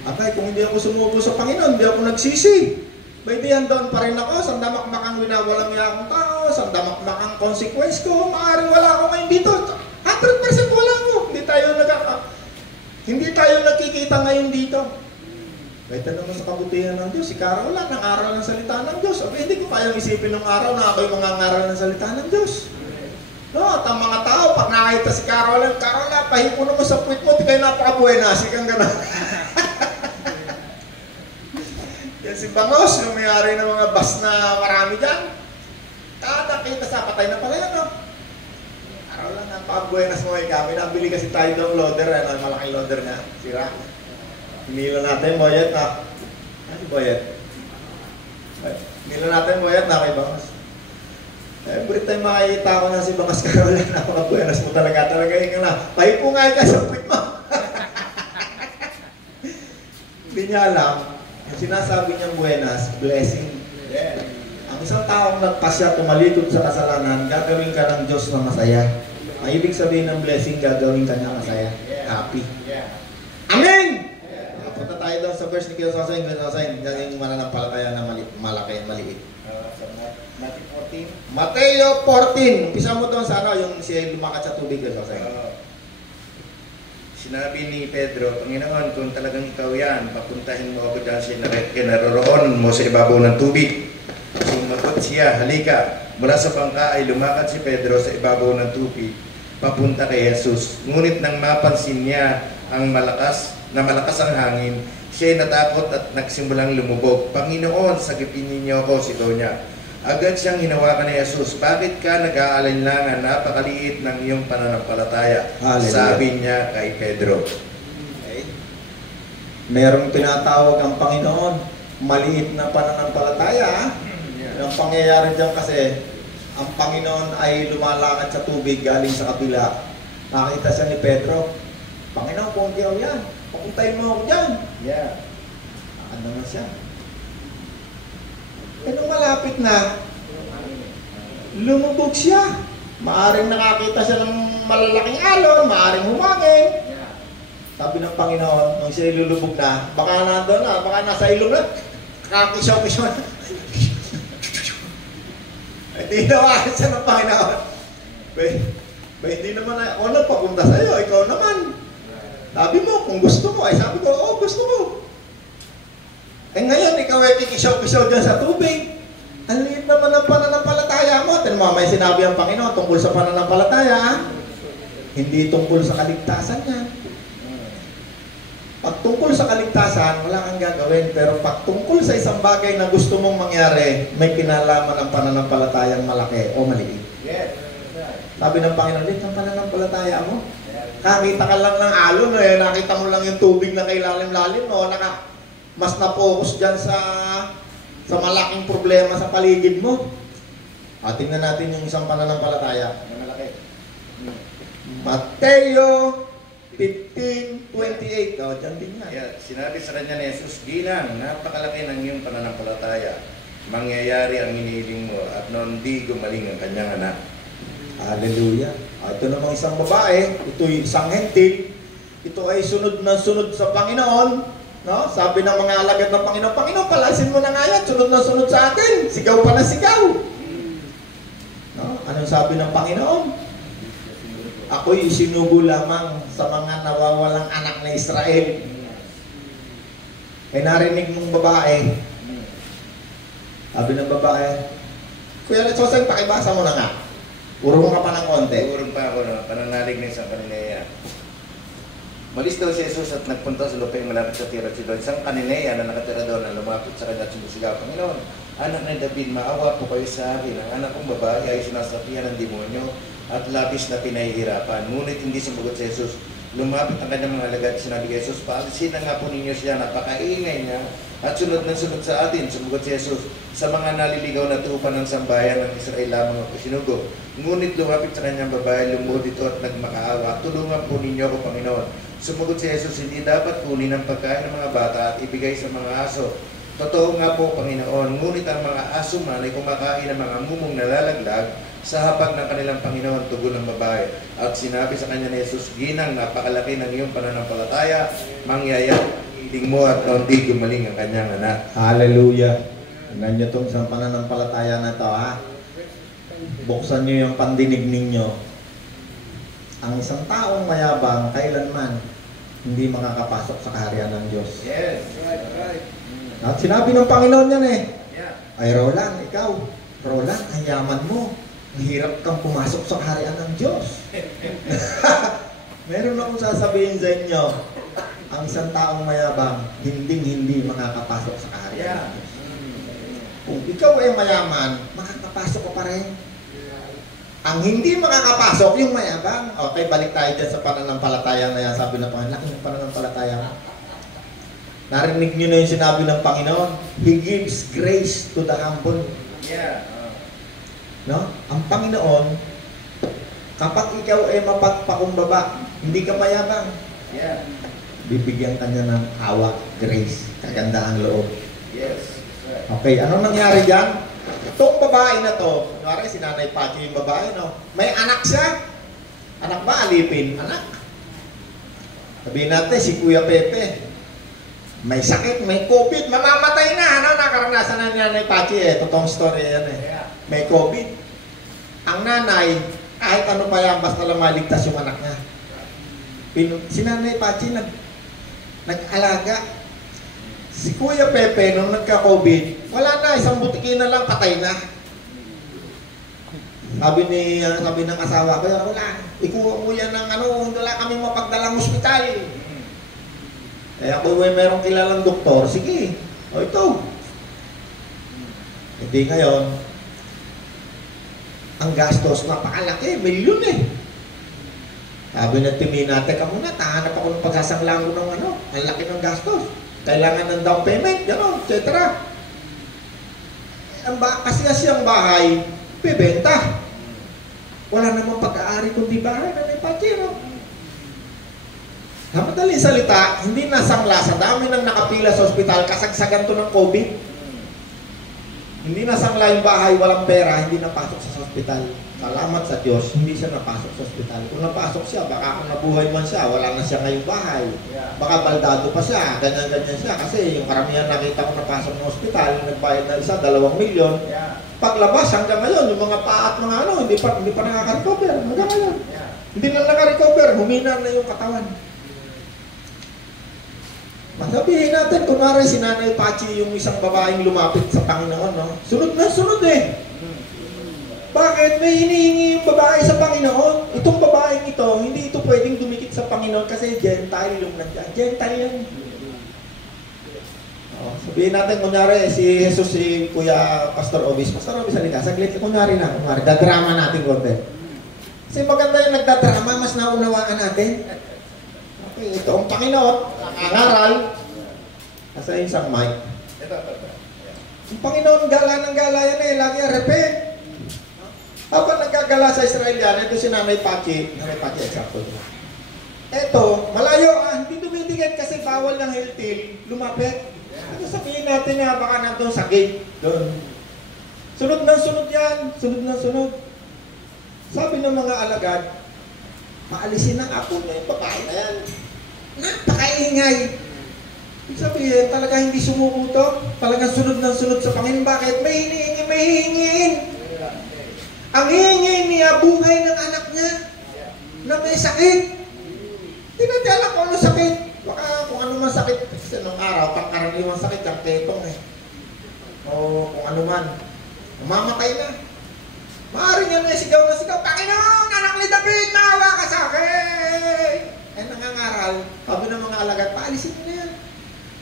Akay, kung hindi ako sumubo sa Panginoon, hindi ako nagsisi. Pwede yan doon pa rin ako, sa damakmakang winawalang niya akong tao, sa damakmakang consequence ko, maaaring wala ako ngayon dito. 100% wala ako. Hindi tayo nakikita ngayon dito. Kahit naman sa kabutihan ng Diyos, si Carola, nangaral ng salita ng Diyos. Sabi, hindi ko kayang isipin ng araw na ako'y mangangaral ng salita ng Diyos. No, at ang mga tao, pag nakita si Carola, pahipo naman sa puwit mo, di kayo napakabuenas, ikang gano'n. Yan si Bangos, yung mayari ng mga bus na marami dyan. Kada kita sa patay na pala yan, no? Carola, napakabuenas mo kami. Nabili kasi tayo ng loader, malaking loader na, sira. Hinila natin, Boyet, na. Ano Boyet? Hinila natin, Boyet, na kay Bangos. Every time makikita ko na si Bangas Carola, napakabuenas mo talaga yung na. Pahipo nga ka sa puwit mo. Hindi niya alam, ang sinasabi niyang buenas, blessing. Ang isang taong nagpasya, tumalikod sa kasalanan, gagawin ka ng Diyos na masaya. Ang ibig sabihin ng blessing, gagawin ka niya masaya. Happy. Amen! Punta tayo doon sa verse ni Kiyososain, yung mananampalataya na malaki, maliit. Mateo 14. Umpisa mo doon sa yung siya lumakat sa tubig. Sinabi ni Pedro, Panginoon, kung talagang ikaw yan, papuntahin mo ako dyan siya naroroon mo sa ibabaw ng tubig. Sumagot siya, halika. Mula sa bangka ay lumakad si Pedro sa ibabaw ng tubig, papunta kay Jesus. Ngunit nang mapansin niya ang malakas ang hangin, siya'y natakot at nagsimulang lumubog. Panginoon, sagipin ninyo ako, sigaw niya. Agad siyang hinawakan ni Jesus. Bakit ka nag-aalinlangan? Napakaliit ng iyong pananampalataya. Hallelujah. Sabi niya kay Pedro. Okay. Merong tinatawag ang Panginoon, maliit na pananampalataya. Ang pangyayari dyan kasi, ang Panginoon ay lumalakad sa tubig galing sa kabila. Nakita siya ni Pedro. Panginoon, kung ikaw yan, papuntahin mo ako dyan. Yeah. Ano na siya? Nung malapit na, lumubog siya. Maaring nakakita siya ng malalaking alon, maaring humangin. Sabi ng Panginoon, nung siya lulubog na, baka nandun na, baka nasa ilong na, kakakisaw-kisaw na. Hindi nawakan siya ng Panginoon. Hindi naman ako nagpapunta sa'yo, ikaw naman. Sabi mo, kung gusto mo, ay sabi ko, oo, gusto mo. Eh ngayon, ikaw ay kikisaw-kisaw dyan sa tubig. Ang liit naman ang pananampalataya mo. Tignan mo, may sinabi ang Panginoon tungkol sa pananampalataya. Hindi tungkol sa kaligtasan niya. Pag tungkol sa kaligtasan, wala kang gagawin. Pero pag tungkol sa isang bagay na gusto mong mangyari, may kinalaman ang pananampalatayang malaki o maliit. Sabi ng Panginoon, liit ang pananampalataya mo. Nakita ka lang ng alon, nakita mo lang yung tubig na kay lalim-lalim, mas na-focus dyan sa malaking problema sa paligid mo. Tingnan natin yung isang pananampalataya. Mateo 15:28. Dyan din nga. Yeah, sinabi sa kanya ni Jesus, Ginang, napakalaki ng iyong pananampalataya. Mangyayari ang hinihiling mo at noon di gumaling ang kanyang anak. Hallelujah. Ito namang isang babae, ito'y isang hentil. Ito ay sunod na sunod sa Panginoon. No? Sabi ng mga alagad ng Panginoon, Panginoon, palasin mo na nga yan, sunod na sunod sa atin. Sigaw pa na sigaw. No? Anong sabi ng Panginoon? Ako'y isinugo lamang sa mga nawawalang anak na Israel. Ay narinig mong babae. Sabi ng babae, Kuya Letsosen, pakibasa mo na nga. Urong ka pa ng konti. Urong pa ako na pananalig na isang Kanilea. Malis daw si Jesus at nagpunta sa lupa yung malapit sa Tiro at Sidon. Isang Kanilea na nakatira doon na lumapit sa kanya at sumisigaw, Panginoon, anak ni David, maawa po kayo sa akin. Ang anak kong babae ay sinasapihan ng demonyo at labis na pinahihirapan. Ngunit hindi sumagot si Jesus. Lumapit ang kanyang mga alagad. Sinabi kay Jesus, paalisin na nga po ninyo siya, napakaingay niya. At sunod ng sunod sa atin, sumagot si Jesus, sa mga naliligaw na tupan ng sambayan ng Israel lamang ako sinugo. Ngunit lumapit sa kanyang babae, lumuhod ito at nagmakaawa, tulungan po ninyo ako, Panginoon. Sumagot si Jesus, hindi dapat kunin ang pagkain ng mga bata at ibigay sa mga aso. Totoo nga po, Panginoon, ngunit ang mga aso man ay kumakain ng mga mumong nalalaglag sa hapag ng kanilang Panginoon, tugon ng babae. At sinabi sa kanya ni Jesus, Ginang, napakalaki ng iyong pananampalataya, mangyayating mo at kaunti gumaling ang kanyang anak. Hallelujah. Tingnan nyo itong isang pananampalataya na ito, ha? Buksan nyo yung pandinig ninyo. Ang isang taong mayabang, kailanman, hindi makakapasok sa kaharian ng Diyos. Yes, right. At sinabi ng Panginoon yan Yeah. Ay, Roland, ikaw, Roland, ang yaman mo. Hirap kang pumasok sa kaharian ng Diyos. Meron akong sasabihin sa inyo, ang isang taong mayabang, hindi makakapasok sa kaharian ng Diyos. Kung ikaw ay mayaman, makakapasok ka pa rin. Ang hindi makakapasok, yung mayabang. Okay, balik tayo dyan sa pananampalataya na yan. Sabi ng Panginoon, laki ng pananampalataya. Narinig nyo na yung sinabi ng Panginoon, He gives grace to the humble. Yeah. No? Ang Panginoon, kapag ikaw ay mapagpakumbaba, hindi ka mayabang, Yeah. bibigyan ka niya ng awa, grace, kagandahang loob. Yes. Right. Okay, anong nangyari dyan? Itong babae na to, kunwari si Nanay Pachi yung babae, no? May anak siya. Anak ba? Alipin? Anak. Sabihin natin, si Kuya Pepe, may sakit, may COVID, mamamatay na. Ano? Nakaranasan na ni Nanay Pachi Totoong story yan May COVID. Ang nanay, kahit ano pa yan, basta lang maligtas yung anak niya. Si Nanay Pachi nag-alaga. Si Kuya Pepe, nung nagka-COVID, wala na, isang butikin na lang, patay na. Sabi ng asawa ko, wala, ikuha mo yan ng wala kami mapagdalang ospital. Kaya kung merong kilalang doktor, sige, ito. Hindi ngayon, ang gastos napakalaki, milyon Sabi ng timi natin, kamuna, tahanap ako ng paghasang lango ng ang laki ng gastos. Kailangan ng down payment, gano'n, etc. Kasi ang bahay, bebenta. Wala namang pag-aari kundi bahay na may patiro. Sa madaling salita, hindi nasangla sa dami ng nakapila sa ospital, kasagsagan to ng COVID. Hindi nasangla yung bahay, walang pera, hindi napasok sa ospital. Salamat sa Diyos, hindi siya napasok sa ospital. Kung napasok siya, baka kung nabuhay man siya, wala na siya ngayong bahay. Baka baldado pa siya, ganyan-ganyan siya. Kasi yung karamihan nakita ko napasok ng ospital, nagbayad na isa, 2 milyon. Paglabas hanggang ngayon, yung mga paa at mga hindi pa nakaka-recover. Hanggang ngayon. Hindi na nakaka-recover, humina na yung katawan. Masabihin natin, kunwari si Nanay Pachi yung isang babaeng lumapit sa Panginoon, no? Sunod na sunod Bakit? May hinihingi yung babae sa Panginoon. Itong babaeng ito, hindi ito pwedeng dumikit sa Panginoon kasi Gentile yung nandiyan. Gentile yan. Sabihin natin, kunyari, si Jesus, si Kuya Pastor Obis. Pastor Obis, halika, saglit. Kunyari, dadrama natin konti. Kasi maganda yung nagdadrama, mas naunawaan natin. Okay, ito ang Panginoon, nangaral. Nasa isang mic. Ang Panginoon, gala ng gala yan lagi repent. Habang nagkagala sa Israel yan, ito si Nanay Pachi, example. Ito, malayo hindi dumidikit kasi bawal ng hiltil, lumapit. Ito sabihin natin baka nandun sa gate, doon. Sunod na sunod yan, sunod na sunod. Sabi ng mga alagad, paalisin na apo niya yung babae na yan. Napakaingay. Ibig sabihin, talaga hindi sumuko to. Talagang sunod ng sunod sa Panginoon. Bakit? May hihingin. Ang hihingin niya, buhay ng anak niya na may sakit. Hindi natin alam kung ano sakit. Baka kung ano man sakit. Kasi nung araw, pangkaraniwang sakit, ang ketong eh. O kung ano man. Mamatay na. Maaaring yan na sigaw na sigaw, Panginoon, anak ni David, maawa ka sa akin! Eh, nangangaral. Sabi ng mga alagad, paalisin mo na yan.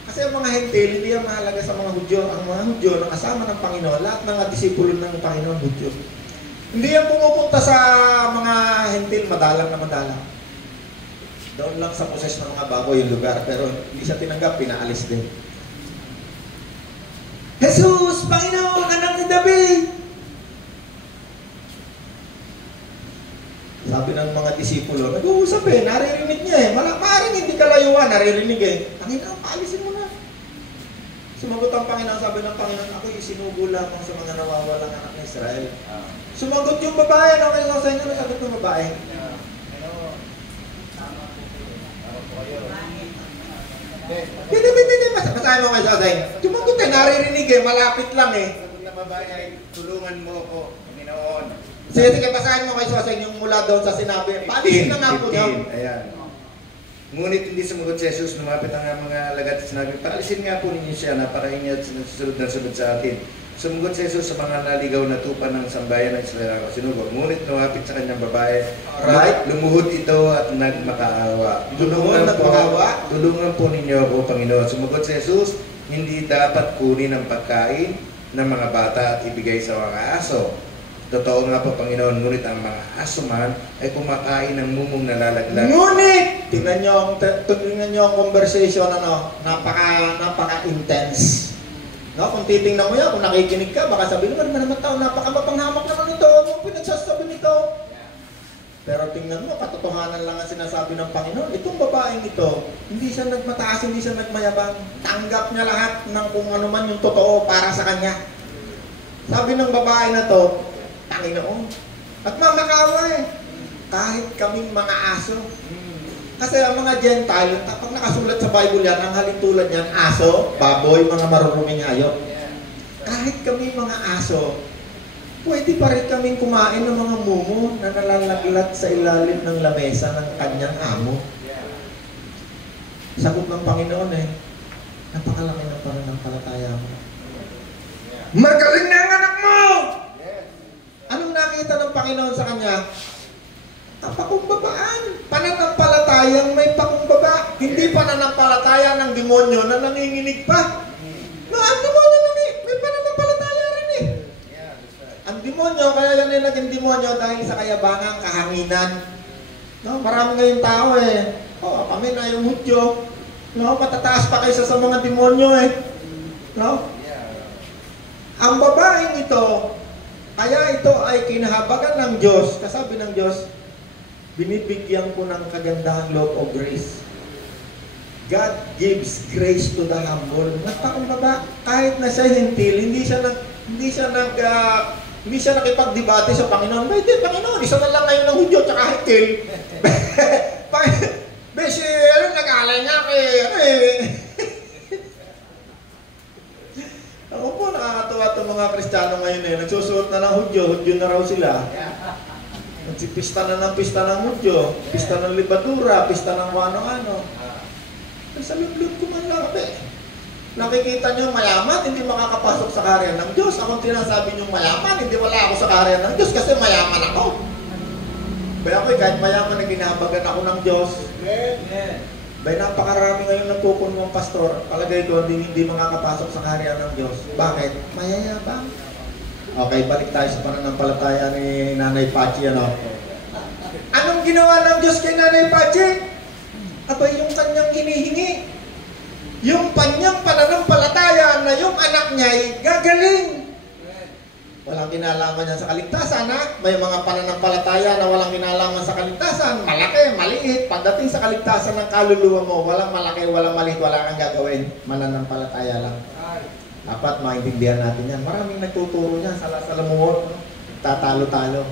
Kasi ang mga hentil, hindi yan mahalaga sa mga Hudyo. Ang mga Hudyo, nakasama ng Panginoon, lahat ng mga disipulo ng Panginoon, Hudyo. Hindi yan pumupunta sa mga hentil, madalang na madalang. Doon lang sa poses ng mga baboy yung lugar, pero hindi siya tinanggap, pinaalis din. Jesus, Panginoon, anak ni David! Sabi ng mga disipulo, nag-uusap eh, naririnig niya eh. Maaaring hindi kalayuan, naririnig eh. Panginoon, paalisin mo na. Sumagot ang Panginoon, sabi ng Panginoon, ako isinugo lamang sa mga nawawalang anak ng Israel. Sumagot yung babae, no? Kaya sa inyo, nasagot ng babae. Hindi, basahin mo kayo sa akin. Sumagot eh, naririnig eh, malapit lang eh. Sagot na babae ay, tulungan mo ako, Panginoon. Sige, basahin mo kayo sa akin yung mula doon sa sinabi. Paalisin na nga po daw. Ayan. Ngunit hindi sumagot si Jesus, lumapit ang mga alagad at sinabi, paalisin nga po ninyo siya, napakaingay at susunod na sunod sa atin. Sumagot si Jesus sa mga naligaw na tupa ng sambayan ng Israel ako sinugod. Ngunit lumapit sa kanyang babae, Alright. lumuhod ito at nagmakaawa. Tulungan po ninyo ako, Panginoon. Sumagot si Jesus, hindi dapat kunin ang pagkain ng mga bata at ibigay sa mga aso. Totoo nga po, Panginoon, ngunit ang mga aso man ay kumakain ng mumong nalalaglag. Ngunit! Tingnan nyo ang conversation, napaka-intense. No? Kung titingnan mo yan, kung nakikinig ka, baka sabihin mo, naman tao, napaka-mapanghamak naman ito, anong pinagsasabi nito? Pero tingnan mo, katotohanan lang ang sinasabi ng Panginoon. Itong babaeng ito, hindi siya nagmataas, hindi siya nagmayabang. Tanggap niya lahat ng kung ano man yung totoo para sa kanya. Sabi ng babae na to, Panginoon. At mamakawa eh. Kahit kaming mga aso. Kasi ang mga Gentile, pag nakasulat sa Bible yan, ang halintulad yan, aso, baboy, mga maruruming hayop. Kahit kami mga aso, pwede pa rin kaming kumain ng mga mumo na nalalaglat sa ilalim ng lamesa ng kanyang amo. Sagot ng Panginoon eh, napakalaki ng pananampalataya mo. Magaling na ang anak mo! Anong nakita ng Panginoon sa kanya? Pakumbabaan. Pananampalatayang may pakumbaba. Hindi pananampalataya ng demonyo na nanginginig pa. No, ang demonyo may pananampalataya rin eh. Ang demonyo, kaya yan ay naging demonyo dahil sa kayabangan, kahanginan. No, marami ngayong tao eh. Oh, kami na yung Hudyo. No, matataas pa kaysa sa mga demonyo eh. No? Ang babaeng ito, kaya ito ay kinahabagan ng Diyos. Kasabi ng Diyos, binibigyan ko ng kagandahang love of grace. God gives grace to the humble. Nagpakumbaba, kahit na siya hentil, hindi siya nakipagdebate sa Panginoon. Hindi, Panginoon, isa na lang ngayon ng Hudyo tsaka hentil. Besi, nag-alay nga Ako po, nakakatawa itong mga Kristiyano ngayon eh. Nagsusuot na ng Hudyo na raw sila. Nagsipista na ng pista ng Hudyo, pista ng libadura, pista ng ano-ano. Sa lublog ko man lang, nakikita nyo mayaman, hindi makakapasok sa kaharian ng Diyos. Akong tinasabi nyo mayaman, hindi wala ako sa kaharian ng Diyos kasi mayaman ako. Kaya ako kahit mayaman na ginahabagan ako ng Diyos. Bay, napakarami ngayon nagpupunong pastor. Palagay ko, hindi makakapasok sa kaharian ng Diyos. Bakit? Mayayabang. Okay, balik tayo sa pananampalataya ni Nanay Pachi. Anong ginawa ng Diyos kay Nanay Pachi? Abay, yung kanyang hinihingi. Yung kanyang pananampalataya na yung anak niya ay gagaling. Walang kinalaman niya sa kaligtasan, ha? May mga pananampalataya na walang kinalaman sa kaligtasan. Malaki, maliit. Pagdating sa kaligtasan ng kaluluwa mo, walang malaki, walang maliit, wala kang gagawin. Mananampalataya lang. Dapat maintindihan natin yan. Maraming nagtuturo niya sa salamuhot. Tatalo-talo.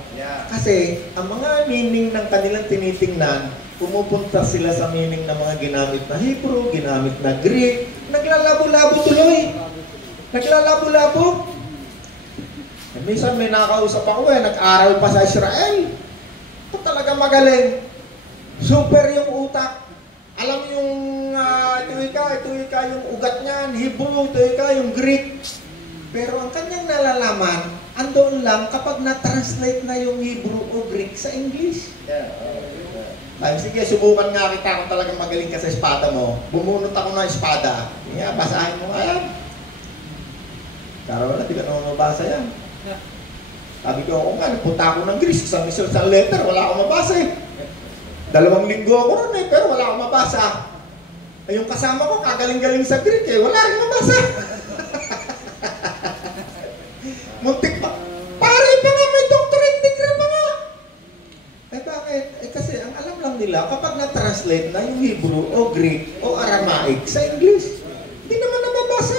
Kasi, ang mga meaning ng kanilang tinitingnan, pumupunta sila sa meaning ng mga ginamit na Hebrew, ginamit na Greek, Naglalabo-labo tuloy. Naglalabo-labo. Minsan may nakausap ako nag-aral pa sa Israel. Ito talaga magaling. Super yung utak. Alam yung ito yung ugat niyan, Hebrew, ito yung Greek. Pero ang kanyang nalalaman, andoon lang kapag na-translate na yung Hebrew o Greek sa English. Sige, subukan nga kita kung talagang magaling ka sa espada mo. Bumunot ako ng espada. Basahin mo nga yan. Kara wala, di ka naman mabasa yan. Sabi ko, oo nga, nagpunta ako ng Greece, isang letter, wala akong mabasa eh. 2 linggo ako ron pero wala akong mabasa. Yung kasama ko, kagaling-galing sa Greek wala rin mabasa. Muntik pa. Pare pa nga, may doctorate degree pa nga. Bakit? Kasi ang alam lang nila, kapag na-translate na yung Hebrew o Greek o Aramaic sa English, hindi naman nababasa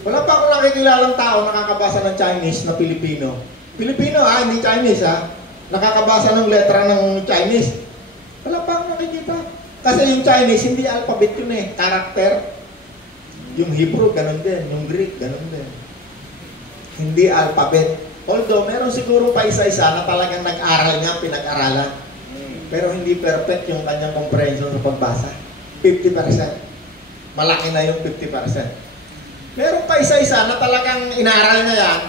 Wala pa akong nakikilalang tao nakakabasa ng Chinese na Pilipino. Pilipino hindi Chinese nakakabasa ng letra ng Chinese. Wala pa akong nakikita. Kasi yung Chinese, hindi alphabet yun character. Yung Hebrew, ganun din. Yung Greek, ganun din. Hindi alphabet. Although, meron siguro pa isa-isa na talagang nag-aral niya, pinag-aralan. Pero hindi perfect yung kanyang comprehension sa pagbasa. 50%. Malaki na yung 50%. Meron pa isa-isa na talagang inaral niya yan,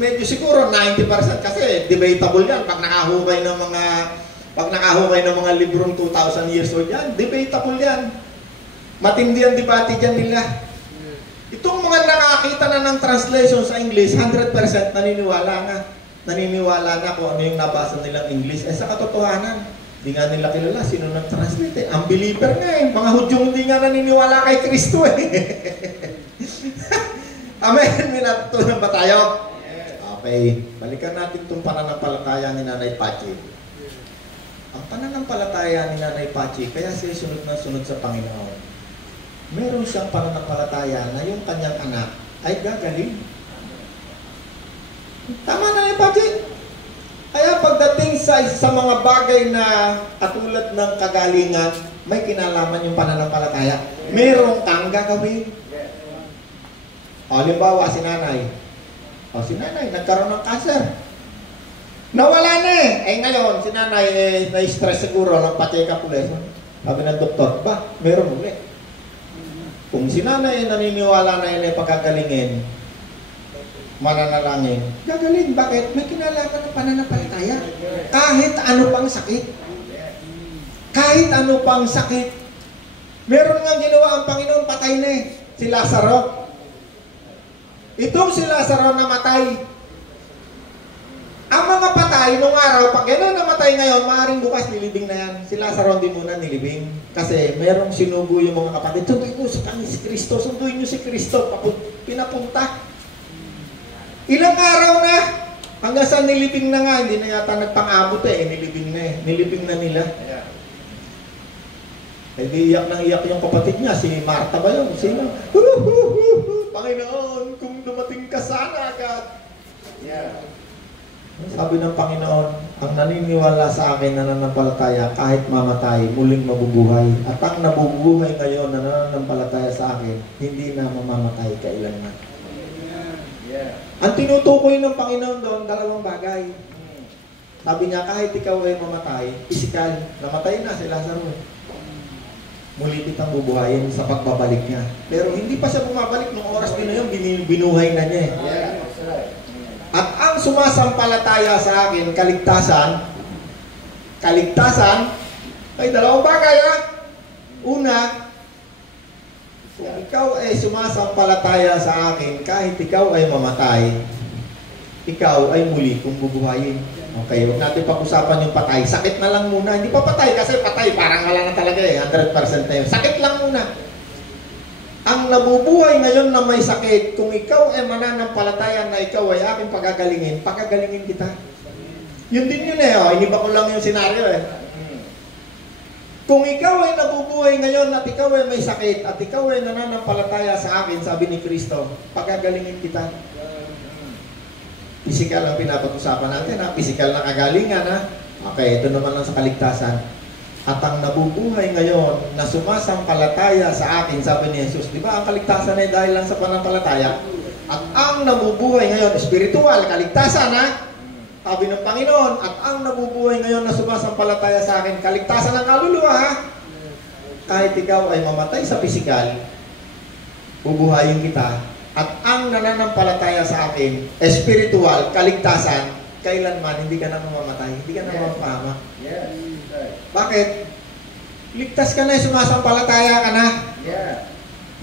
medyo siguro 90% kasi debatable yan pag nakahukay ng mga librong 2,000 years old yan, debatable yan. Matindi ang debate dyan nila. Itong mga nakakita na ng translation sa English, 100% naniniwala na kung ano yung nabasa nilang English. Sa katotohanan, di nga nila kilala sino nag-translate Ang believer nga mga Hudyong hindi nga naniniwala kay Kristo Amen, may natutunan ba tayo? Okay, balikan natin itong pananampalataya ni Nanay Pachi. Ang pananampalataya ni Nanay Pachi, kaya siya sunod na sunod sa Panginoon. Meron siyang pananampalataya na yung kanyang anak ay gagaling. Tama na Nanay Pachi? Kaya pagdating sa mga bagay na katulad ng kagalingan, may kinalaman yung pananampalataya. Meron kang gagawin. Halimbawa, si nanay. Si nanay, nagkaroon ng cancer. Nawala na ngayon, si nanay, na-stress siguro, nagpa-check up ulit. Sabi ng doktor, meron ulit. Kung si nanay naniniwala na yun ay pagkagalingin, mananalangin, gagaling. Bakit? May kinalaman ng pananampalataya. Kahit ano pang sakit. Kahit ano pang sakit. Meron nga ginawa ang Panginoon, patay na si Lazaro. Itong si Lazaro namatay. Ang mga patay nung araw, pag yan namatay ngayon, maaaring bukas nilibing na yan. Si Lazaro hindi muna nilibing. Kasi merong sinugo yung mga kapatid. Sunduin nyo sa kanya si Kristo. Sunduin nyo si Kristo. Pinapunta. Ilang araw na. Hanggang sa nilibing na nga. Hindi na yata nagpang-abot nilibing na Nilibing na nila. Hindi iyak nang iyak yung kapatid niya. Si Marta ba yun? Sino? Panginoon, kung dumating ka sana agad. Sabi ng Panginoon, ang naniniwala sa akin na nananampalataya kahit mamatay, muling mabubuhay. At ang nabubuhay ngayon na nananampalataya sa akin, hindi na mamamatay kailanman. Ang tinutukoy ng Panginoon doon, 2 bagay. Sabi niya, kahit ikaw ay mamatay, pisikal, namatay na si Lazaro. Muli kitang bubuhayin sa pagbabalik niya. Pero hindi pa siya bumabalik nung oras din na yun, binuhay na niya. At ang sumasampalataya sa akin, kaligtasan, ay 2 bagay Una, kung ikaw ay sumasampalataya sa akin, kahit ikaw ay mamatay, ikaw ay muli kong bubuhayin. Okay, huwag natin pag-usapan yung patay. Sakit na lang muna. Hindi pa patay kasi patay, parang wala na talaga 100% na yun. Sakit lang muna. Ang nabubuhay ngayon na may sakit, kung ikaw ay mananampalataya na ikaw ay aking pagagalingin kita. Yun din yun iniba ko lang yung senaryo Kung ikaw ay nabubuhay ngayon at ikaw ay may sakit at ikaw ay nananampalataya sa akin, sabi ni Kristo, pagagalingin kita. Physical ang pinapag-usapan natin Physical na kagalingan Okay, ito naman lang sa kaligtasan. At ang nabubuhay ngayon na sumasampalataya sa akin, sabi ni Jesus, di ba ang kaligtasan ay dahil lang sa pananampalataya? At ang nabubuhay ngayon, spiritual, kaligtasan ha? Sabi ng Panginoon, at ang nabubuhay ngayon na sumasampalataya sa akin, kaligtasan ng kaluluwa ha? Kahit ikaw ay mamatay sa pisikal, bubuhayin kita. At ang nananampalataya sa akin, spiritual, kaligtasan, kailanman hindi ka na mamamatay, hindi ka na mapahamak. Yes. Bakit? Ligtas ka na, sumasampalataya ka na. Yeah.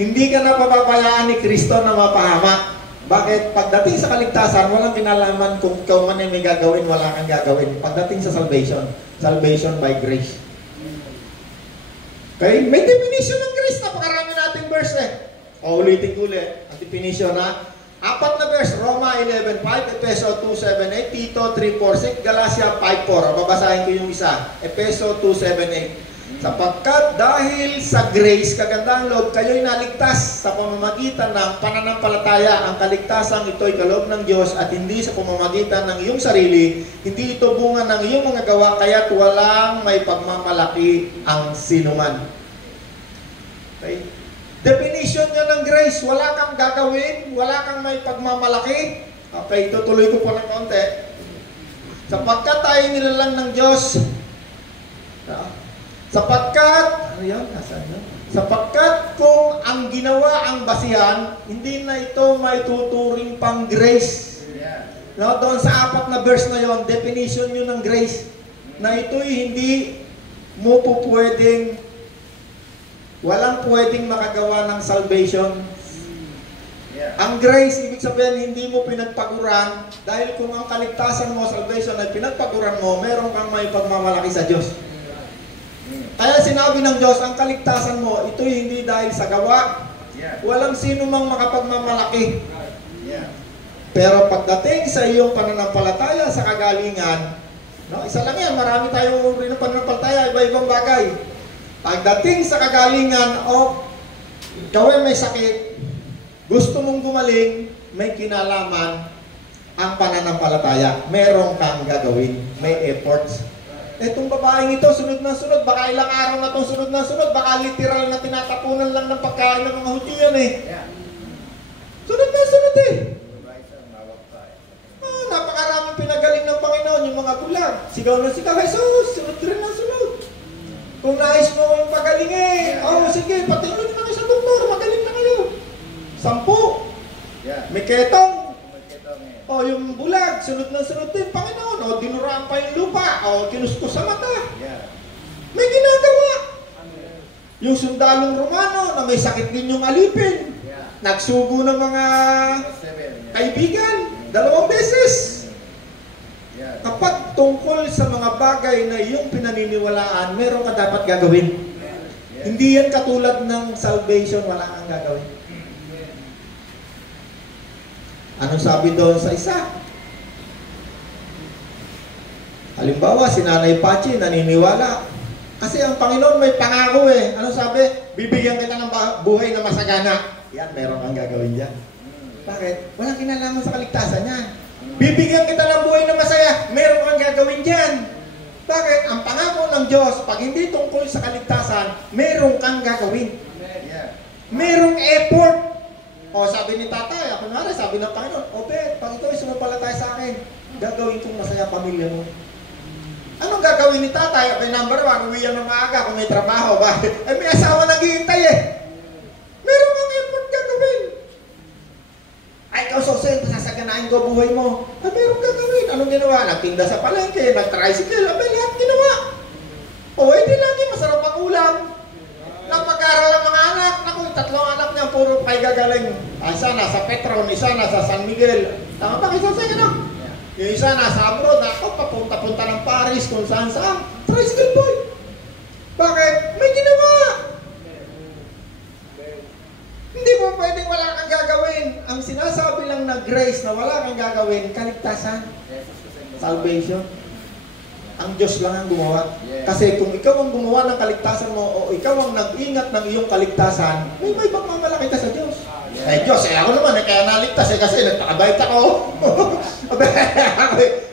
Hindi ka na papabayaan ni Kristo na mapahamak. Bakit? Pagdating sa kaligtasan, walang kinalaman kung ikaw man ay may gagawin, wala kang gagawin. Pagdating sa salvation, salvation by grace. Okay? May definition ng grace. Napakarami nating verse eh. O ulitin ko ulit. Ang definition na 4 na verse, Roma 11:5, Efeso 2:7-8, Tito 3:4-6, Galatia 5:4. Babasahin ko yung isa. Efeso 2:7-8. Sapagkat dahil sa grace, kagandang loob, kayo'y naligtas sa pamamagitan ng pananampalataya. Ang kaligtasan ito'y kaloob ng Diyos at hindi sa pamamagitan ng iyong sarili. Hindi ito bunga ng iyong mga gawa, kaya't walang may pagmamalaki ang sinuman. Okay? Definition nyo ng grace, wala kang gagawin, wala kang may pagmamalaki. Okay, tutuloy ko po ng konti. Sapagkat tayo nilalang ng Diyos, sapagkat kung ang ginawa ang basihan, hindi na ito may tuturing pang grace. No, doon sa 4 na verse na yon, definition nyo ng grace, na ito'y hindi mo po pwedeng, walang pwedeng makagawa ng salvation. Ang grace, ibig sabihin, hindi mo pinagpaguran, dahil kung ang kaligtasan mo, salvation, ay pinagpaguran mo, meron kang may pagmamalaki sa Diyos. Kaya sinabi ng Diyos, ang kaligtasan mo, ito'y hindi dahil sa gawa. Walang sino mang makapagmamalaki. Pero pagdating sa iyong pananampalataya sa kagalingan, no, isa lang yan, marami tayong uri ng pananampalataya, iba-ibang bagay. Pagdating sa kagalingan o ikaw may sakit, gusto mong gumaling, may kinalaman ang pananampalataya. Meron kang gagawin, may efforts. Etong babaeng ito, sunod na sunod, baka ilang araw na itong sunod na sunod, baka literal na tinatapunan lang ng pagkain ng mga Hudyo yan eh. Sunod na sunod eh. Napakaraming pinagaling ng Panginoon, yung mga bulag. Sigaw na sigaw, Jesus, sunod rin na sunod. Kung nais mo yung pagalingin, sige, patiulog na kayo sa doktor, magaling na kayo. 10. May ketong. Yung bulag, sunod na sunod din, Panginoon. Dinuraan pa yung lupa. Kinustos sa mata. May ginagawa. Yung sundalong Romano na may sakit din yung alipin. Nagsugo ng mga kaibigan. 2 beses. Kapag tungkol sa mga bagay na iyong pinaniniwalaan, meron ka dapat gagawin. Hindi yan katulad ng salvation, wala kang gagawin. Anong sabi doon sa isa? Halimbawa, si Nanay Pachi naniniwala. Kasi ang Panginoon may pangako eh. Anong sabi? Bibigyan kita ng buhay na masagana. Yan, meron kang gagawin dyan. Bakit? Walang kinalaman sa kaligtasan niya. Bibigyan kita ng buhay na masaya, meron kang gagawin dyan. Bakit? Ang pangako ng Diyos, pag hindi tungkol sa kaligtasan, meron kang gagawin. Merong effort. Sabi ni tatay, ako nga rin, sabi ng Panginoon, Bet, pag ito ay sumampalataya sa akin, gagawin kong masaya pamilya mo. Anong gagawin ni tatay? Number 1, uwi yan ng maaga kung may trabaho. Bakit? May asawa naghihintay eh. Meron kang effort gagawin. Ay, ikaw Sosel, sasaganahin ko buhay mo. Meron gagawin. Anong ginawa? Nagtinda sa palengke, nag-tricycle, lahat ginawa. Edi lagi, masarap ang ulam. Nagpag-aral ang mga anak. Naku, 3 anak niya, puro kay gagaling. Isa nasa Petron, isa nasa San Miguel. Tama ba kay Sosel, ano? Yung isa nasa abroad, ako, papunta-punta ng Paris, kung saan-saan. Tricycle boy. Bakit? May ginawa. Hindi mo pwedeng wala kang gagawin. Ang sinasabi lang na grace na wala kang gagawin, kaligtasan. Salvation. Ang Diyos lang ang gumawa. Kasi kung ikaw ang gumawa ng kaligtasan mo o ikaw ang nag-ingat ng iyong kaligtasan, may pagmamalaki ka sa Diyos. Diyos, ako naman, kaya naligtas kasi nagpakabait ako.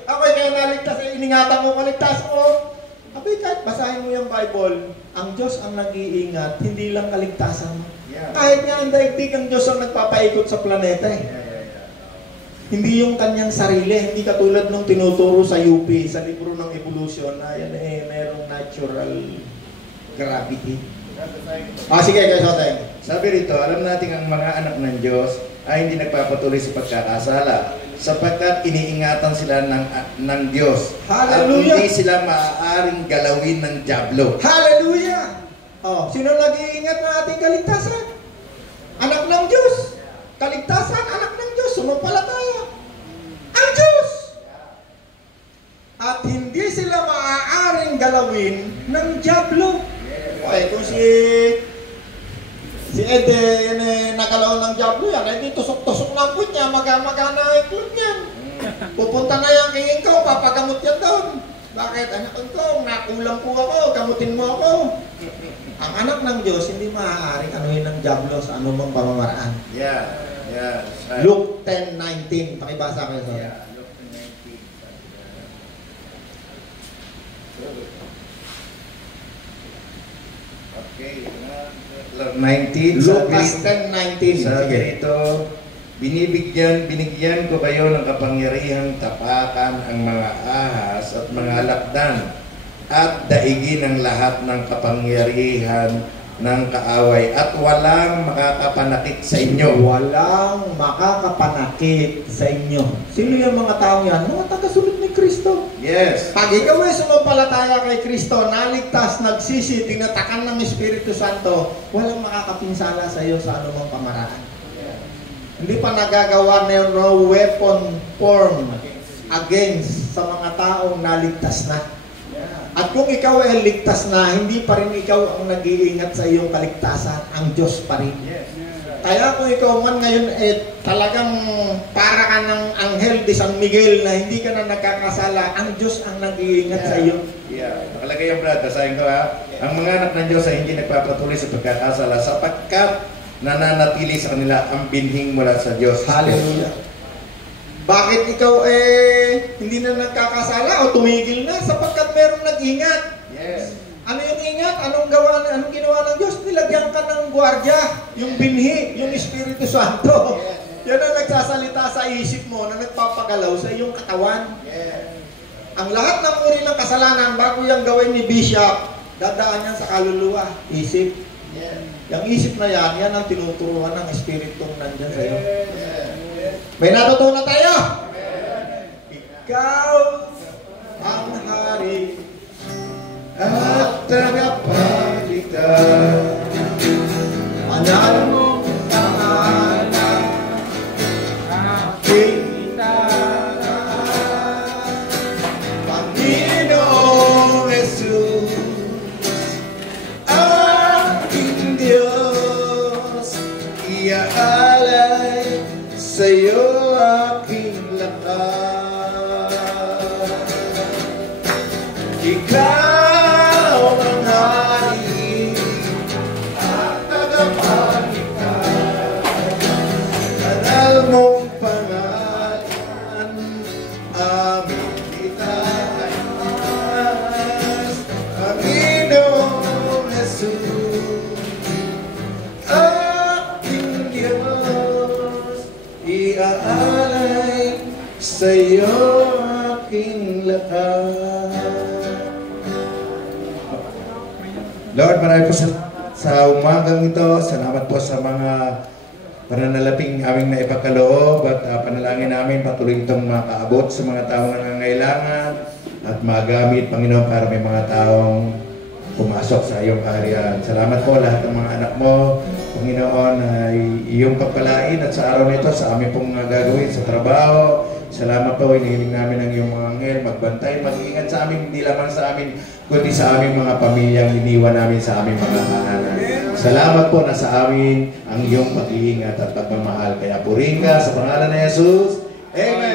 Ako kaya naligtas, iningatan mo kaligtas ko. Abay, kahit basahin mo yung Bible, ang Diyos ang nag-iingat, hindi lang kaligtasan mo. Yeah. Kahit nga ang daigdig, ang Diyos ang nagpapaikot sa planeta eh. Hindi yung kanyang sarili, hindi katulad nung tinuturo sa UP, sa libro ng evolution, na yan eh, merong natural gravity. Sige, guys, okay. Sabi rito, alam natin ang mga anak ng Diyos ay hindi nagpapatuloy sa pagkakasala sapagkat iniingatan sila ng Diyos. Hallelujah! At hindi sila maaaring galawin ng dyablo. Hallelujah! Oh, sino nag-iingat ng ating kaligtasan? Anak ng Diyos. Kaligtasan, anak ng Diyos. Sumampalataya. Ang Diyos! At hindi sila maaaring galawin ng dyablo. Okay, kung si Ed nagalaw ng dyablo yan, hindi tusok-tusok na po niya, maga-maga na itlog niyan. Pupunta na yan kay ikaw, papagamot yan doon. Bakit? Anak ko, nakulang po ako, gamutin mo ako. Ang anak ng Diyos, hindi maaaring anuhin ng dyablo sa anumang pamamaraan. Yeah. Right. Luke 10:19, pakibasa kayo sa Luke 10:19. Okay. Luke 19. Lucas 10:19. Sabi rito, binigyan ko kayo ng kapangyarihang tapakan ang mga ahas at mga alakdan at daigin ang lahat ng kapangyarihan ng kaaway at walang makakapanakit sa inyo. Walang makakapanakit sa inyo. Sino yung mga tao yan? Mga tagasunod ni Kristo. Yes. Pag ikaw ay sumampalataya kay Kristo, naligtas, nagsisi, tinatakan ng Espiritu Santo, walang makakapinsala sa iyo sa anumang pamaraan. Hindi pa nagagawa na no weapon form against sa mga taong naligtas na. At kung ikaw ay ligtas na, hindi pa rin ikaw ang nag-iingat sa iyong kaligtasan, ang Diyos pa rin. Kaya kung ikaw man ngayon talagang para ka ng Anghel de San Miguel na hindi ka na nagkakasala, ang Diyos ang nag-iingat sa iyo. Nakalagay yung brad, basahin ko ha. Ang mga anak ng Diyos ay hindi nagpapatuloy sa pagkakasala sapagkat nananatili sa kanila ang binhing mula sa Diyos. Hallelujah. Bakit ikaw hindi na nagkakasala o tumigil na? Sapagkat merong nag-ingat. Yes. Ano yung ingat? Anong ginawa ng Diyos? Nilagyan ka ng gwardiya, yung binhi, yung Espiritu Santo. Yan ang nagsasalita sa isip mo na nagpapagalaw sa iyong katawan. Ang lahat ng uri ng kasalanan, bago yung gawin ni Bishop, dadaan yan sa kaluluwa, isip. Yung isip na yan ang tinuturuan ng Espiritong nandyan sa iyo. May natutunan tayo? Ikaw ang hari At tagapagligtas, Anak mong pangalan, aking Panginoong Jesus, aking Diyos, iaalay sa'yo aking lakas. Ikaw ang hari at tagapagligtas, banal mong pangalan, aming itaas. Panginoong Jesus, aking Diyos, iaalay sa'yo aking lakas. Lord, marami po sa umagang ito. Salamat po sa mga pananalaping aming naipagkaloob at panalangin namin patuloy itong makaabot sa mga taong nangangailangan at magamit, Panginoon, para may mga taong pumasok sa iyong kaharian. Salamat po lahat ng mga anak mo, Panginoon, ay iyong pagpalain at sa araw nito sa amin pong gagawin sa trabaho. Salamat po, inihiling namin ang iyong mga anghel, magbantay, mag-iingat sa amin, hindi lamang sa amin, kundi sa aming mga pamilyang iniwan namin sa aming mga tahanan. Salamat po na sa amin ang iyong pag-iingat at pagmamahal. Kaya purihin ka sa pangalan ni Jesus. Amen.